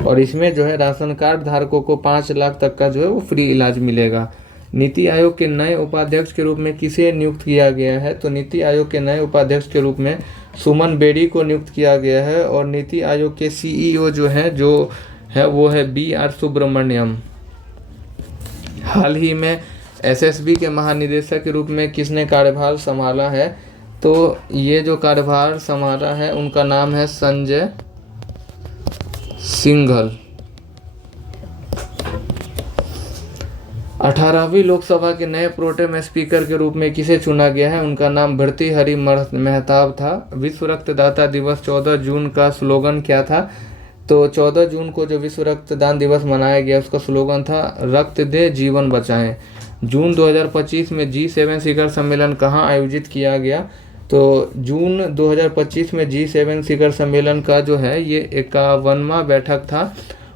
और इसमें जो है राशन कार्ड धारकों को 5 लाख तक का जो है वो फ्री इलाज मिलेगा। नीति आयोग के नए उपाध्यक्ष के रूप में किसे नियुक्त किया गया है? तो नीति आयोग के नए उपाध्यक्ष के रूप में सुमन बेरी को नियुक्त किया गया है। और नीति आयोग के CEO जो है वो है BR सुब्रमण्यम। हाल ही में SSB के महानिदेशक के रूप में किसने कार्यभार संभाला है? तो ये जो कार्यभार संभाला है उनका नाम है संजय सिंघल। 18वीं लोकसभा के नए प्रोटेम स्पीकर के रूप में किसे चुना गया है? उनका नाम भर्तृहरि मेहताब था। विश्व रक्तदाता दिवस 14 जून का स्लोगन क्या था? तो 14 जून को जो विश्व रक्तदान दिवस मनाया गया उसका स्लोगन था रक्त दे जीवन बचाएं। जून 2025 में G7 शिखर सम्मेलन कहाँ आयोजित किया गया? तो जून 2025 में G7 शिखर सम्मेलन का जो है ये 51वां बैठक था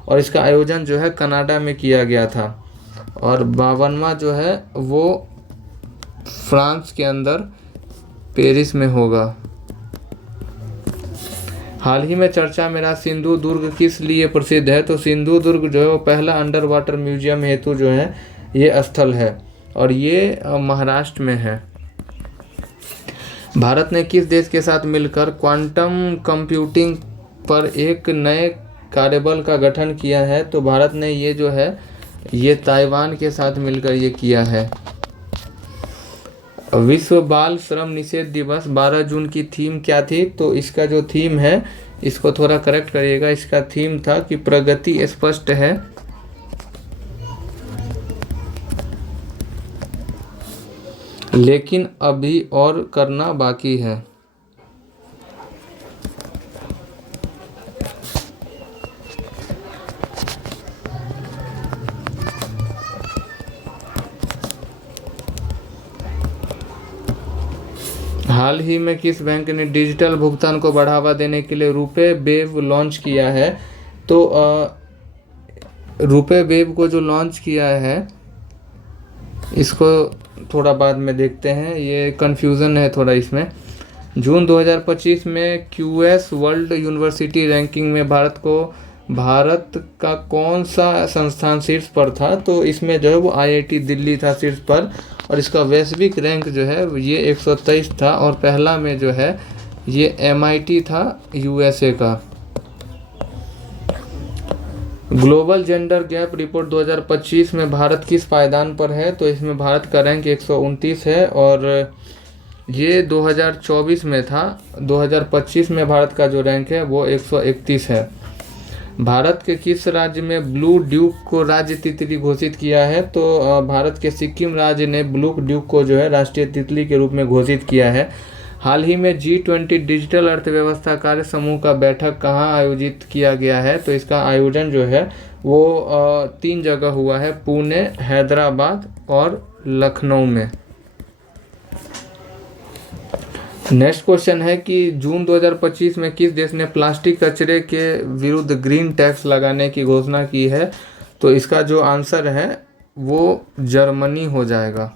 और इसका आयोजन जो है कनाडा में किया गया था। और 52वां जो है वो फ्रांस के अंदर पेरिस में होगा। हाल ही में चर्चा में रहा सिंधु दुर्ग किस लिए प्रसिद्ध है? तो सिंधु दुर्ग जो है वो पहला अंडर वाटर म्यूजियम हेतु जो है ये स्थल है और ये महाराष्ट्र में है। भारत ने किस देश के साथ मिलकर क्वांटम कंप्यूटिंग पर एक नए कार्यबल का गठन किया है? तो भारत ने ये जो है ये ताइवान के साथ मिलकर ये किया है। विश्व बाल श्रम निषेध दिवस 12 जून की थीम क्या थी? तो इसका जो थीम है इसको थोड़ा करेक्ट करिएगा। इसका थीम था कि प्रगति स्पष्ट है, लेकिन अभी और करना बाकी है। हाल ही में किस बैंक ने डिजिटल भुगतान को बढ़ावा देने के लिए रुपे वेव लॉन्च किया है? तो रुपे वेव को जो लॉन्च किया है इसको थोड़ा बाद में देखते हैं, ये कन्फ्यूज़न है थोड़ा इसमें। जून 2025 में QS वर्ल्ड यूनिवर्सिटी रैंकिंग में भारत का कौन सा संस्थान शीर्ष पर था? तो इसमें जो है वो IIT दिल्ली था शीर्ष पर और इसका वैश्विक रैंक जो है ये 123 था और पहला में जो है ये MIT था USA का। ग्लोबल जेंडर गैप रिपोर्ट 2025 में भारत किस पायदान पर है? तो इसमें भारत का रैंक 129 है और ये 2024 में था। 2025 में भारत का जो रैंक है वो 131 है। भारत के किस राज्य में ब्लू ड्यूक को राज्य तितली घोषित किया है? तो भारत के सिक्किम राज्य ने ब्लू ड्यूक को जो है राष्ट्रीय तितली के रूप में घोषित किया है। हाल ही में G20 डिजिटल अर्थव्यवस्था कार्य समूह का बैठक कहाँ आयोजित किया गया है? तो इसका आयोजन जो है वो 3 जगह हुआ है, पुणे, हैदराबाद और लखनऊ में। नेक्स्ट क्वेश्चन है कि जून 2025 में किस देश ने प्लास्टिक कचरे के विरुद्ध ग्रीन टैक्स लगाने की घोषणा की है? तो इसका जो आंसर है वो जर्मनी हो जाएगा।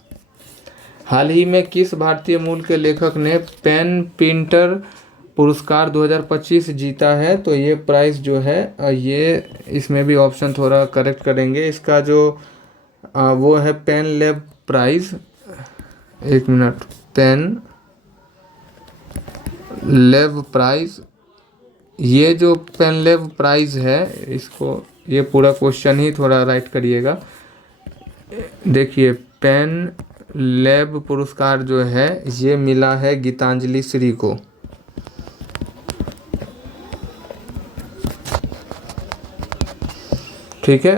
हाल ही में किस भारतीय मूल के लेखक ने पेन प्रिंटर पुरस्कार 2025 जीता है? तो ये प्राइस जो है ये इसमें भी ऑप्शन थोड़ा करेक्ट करेंगे। इसका जो वो है पेन लैब प्राइज, एक मिनट, पेन लैब प्राइज, ये जो पेन लैब प्राइज है इसको, ये पूरा क्वेश्चन ही थोड़ा राइट करिएगा। देखिए पेन लैब पुरस्कार जो है ये मिला है गीतांजलि श्री को। ठीक है।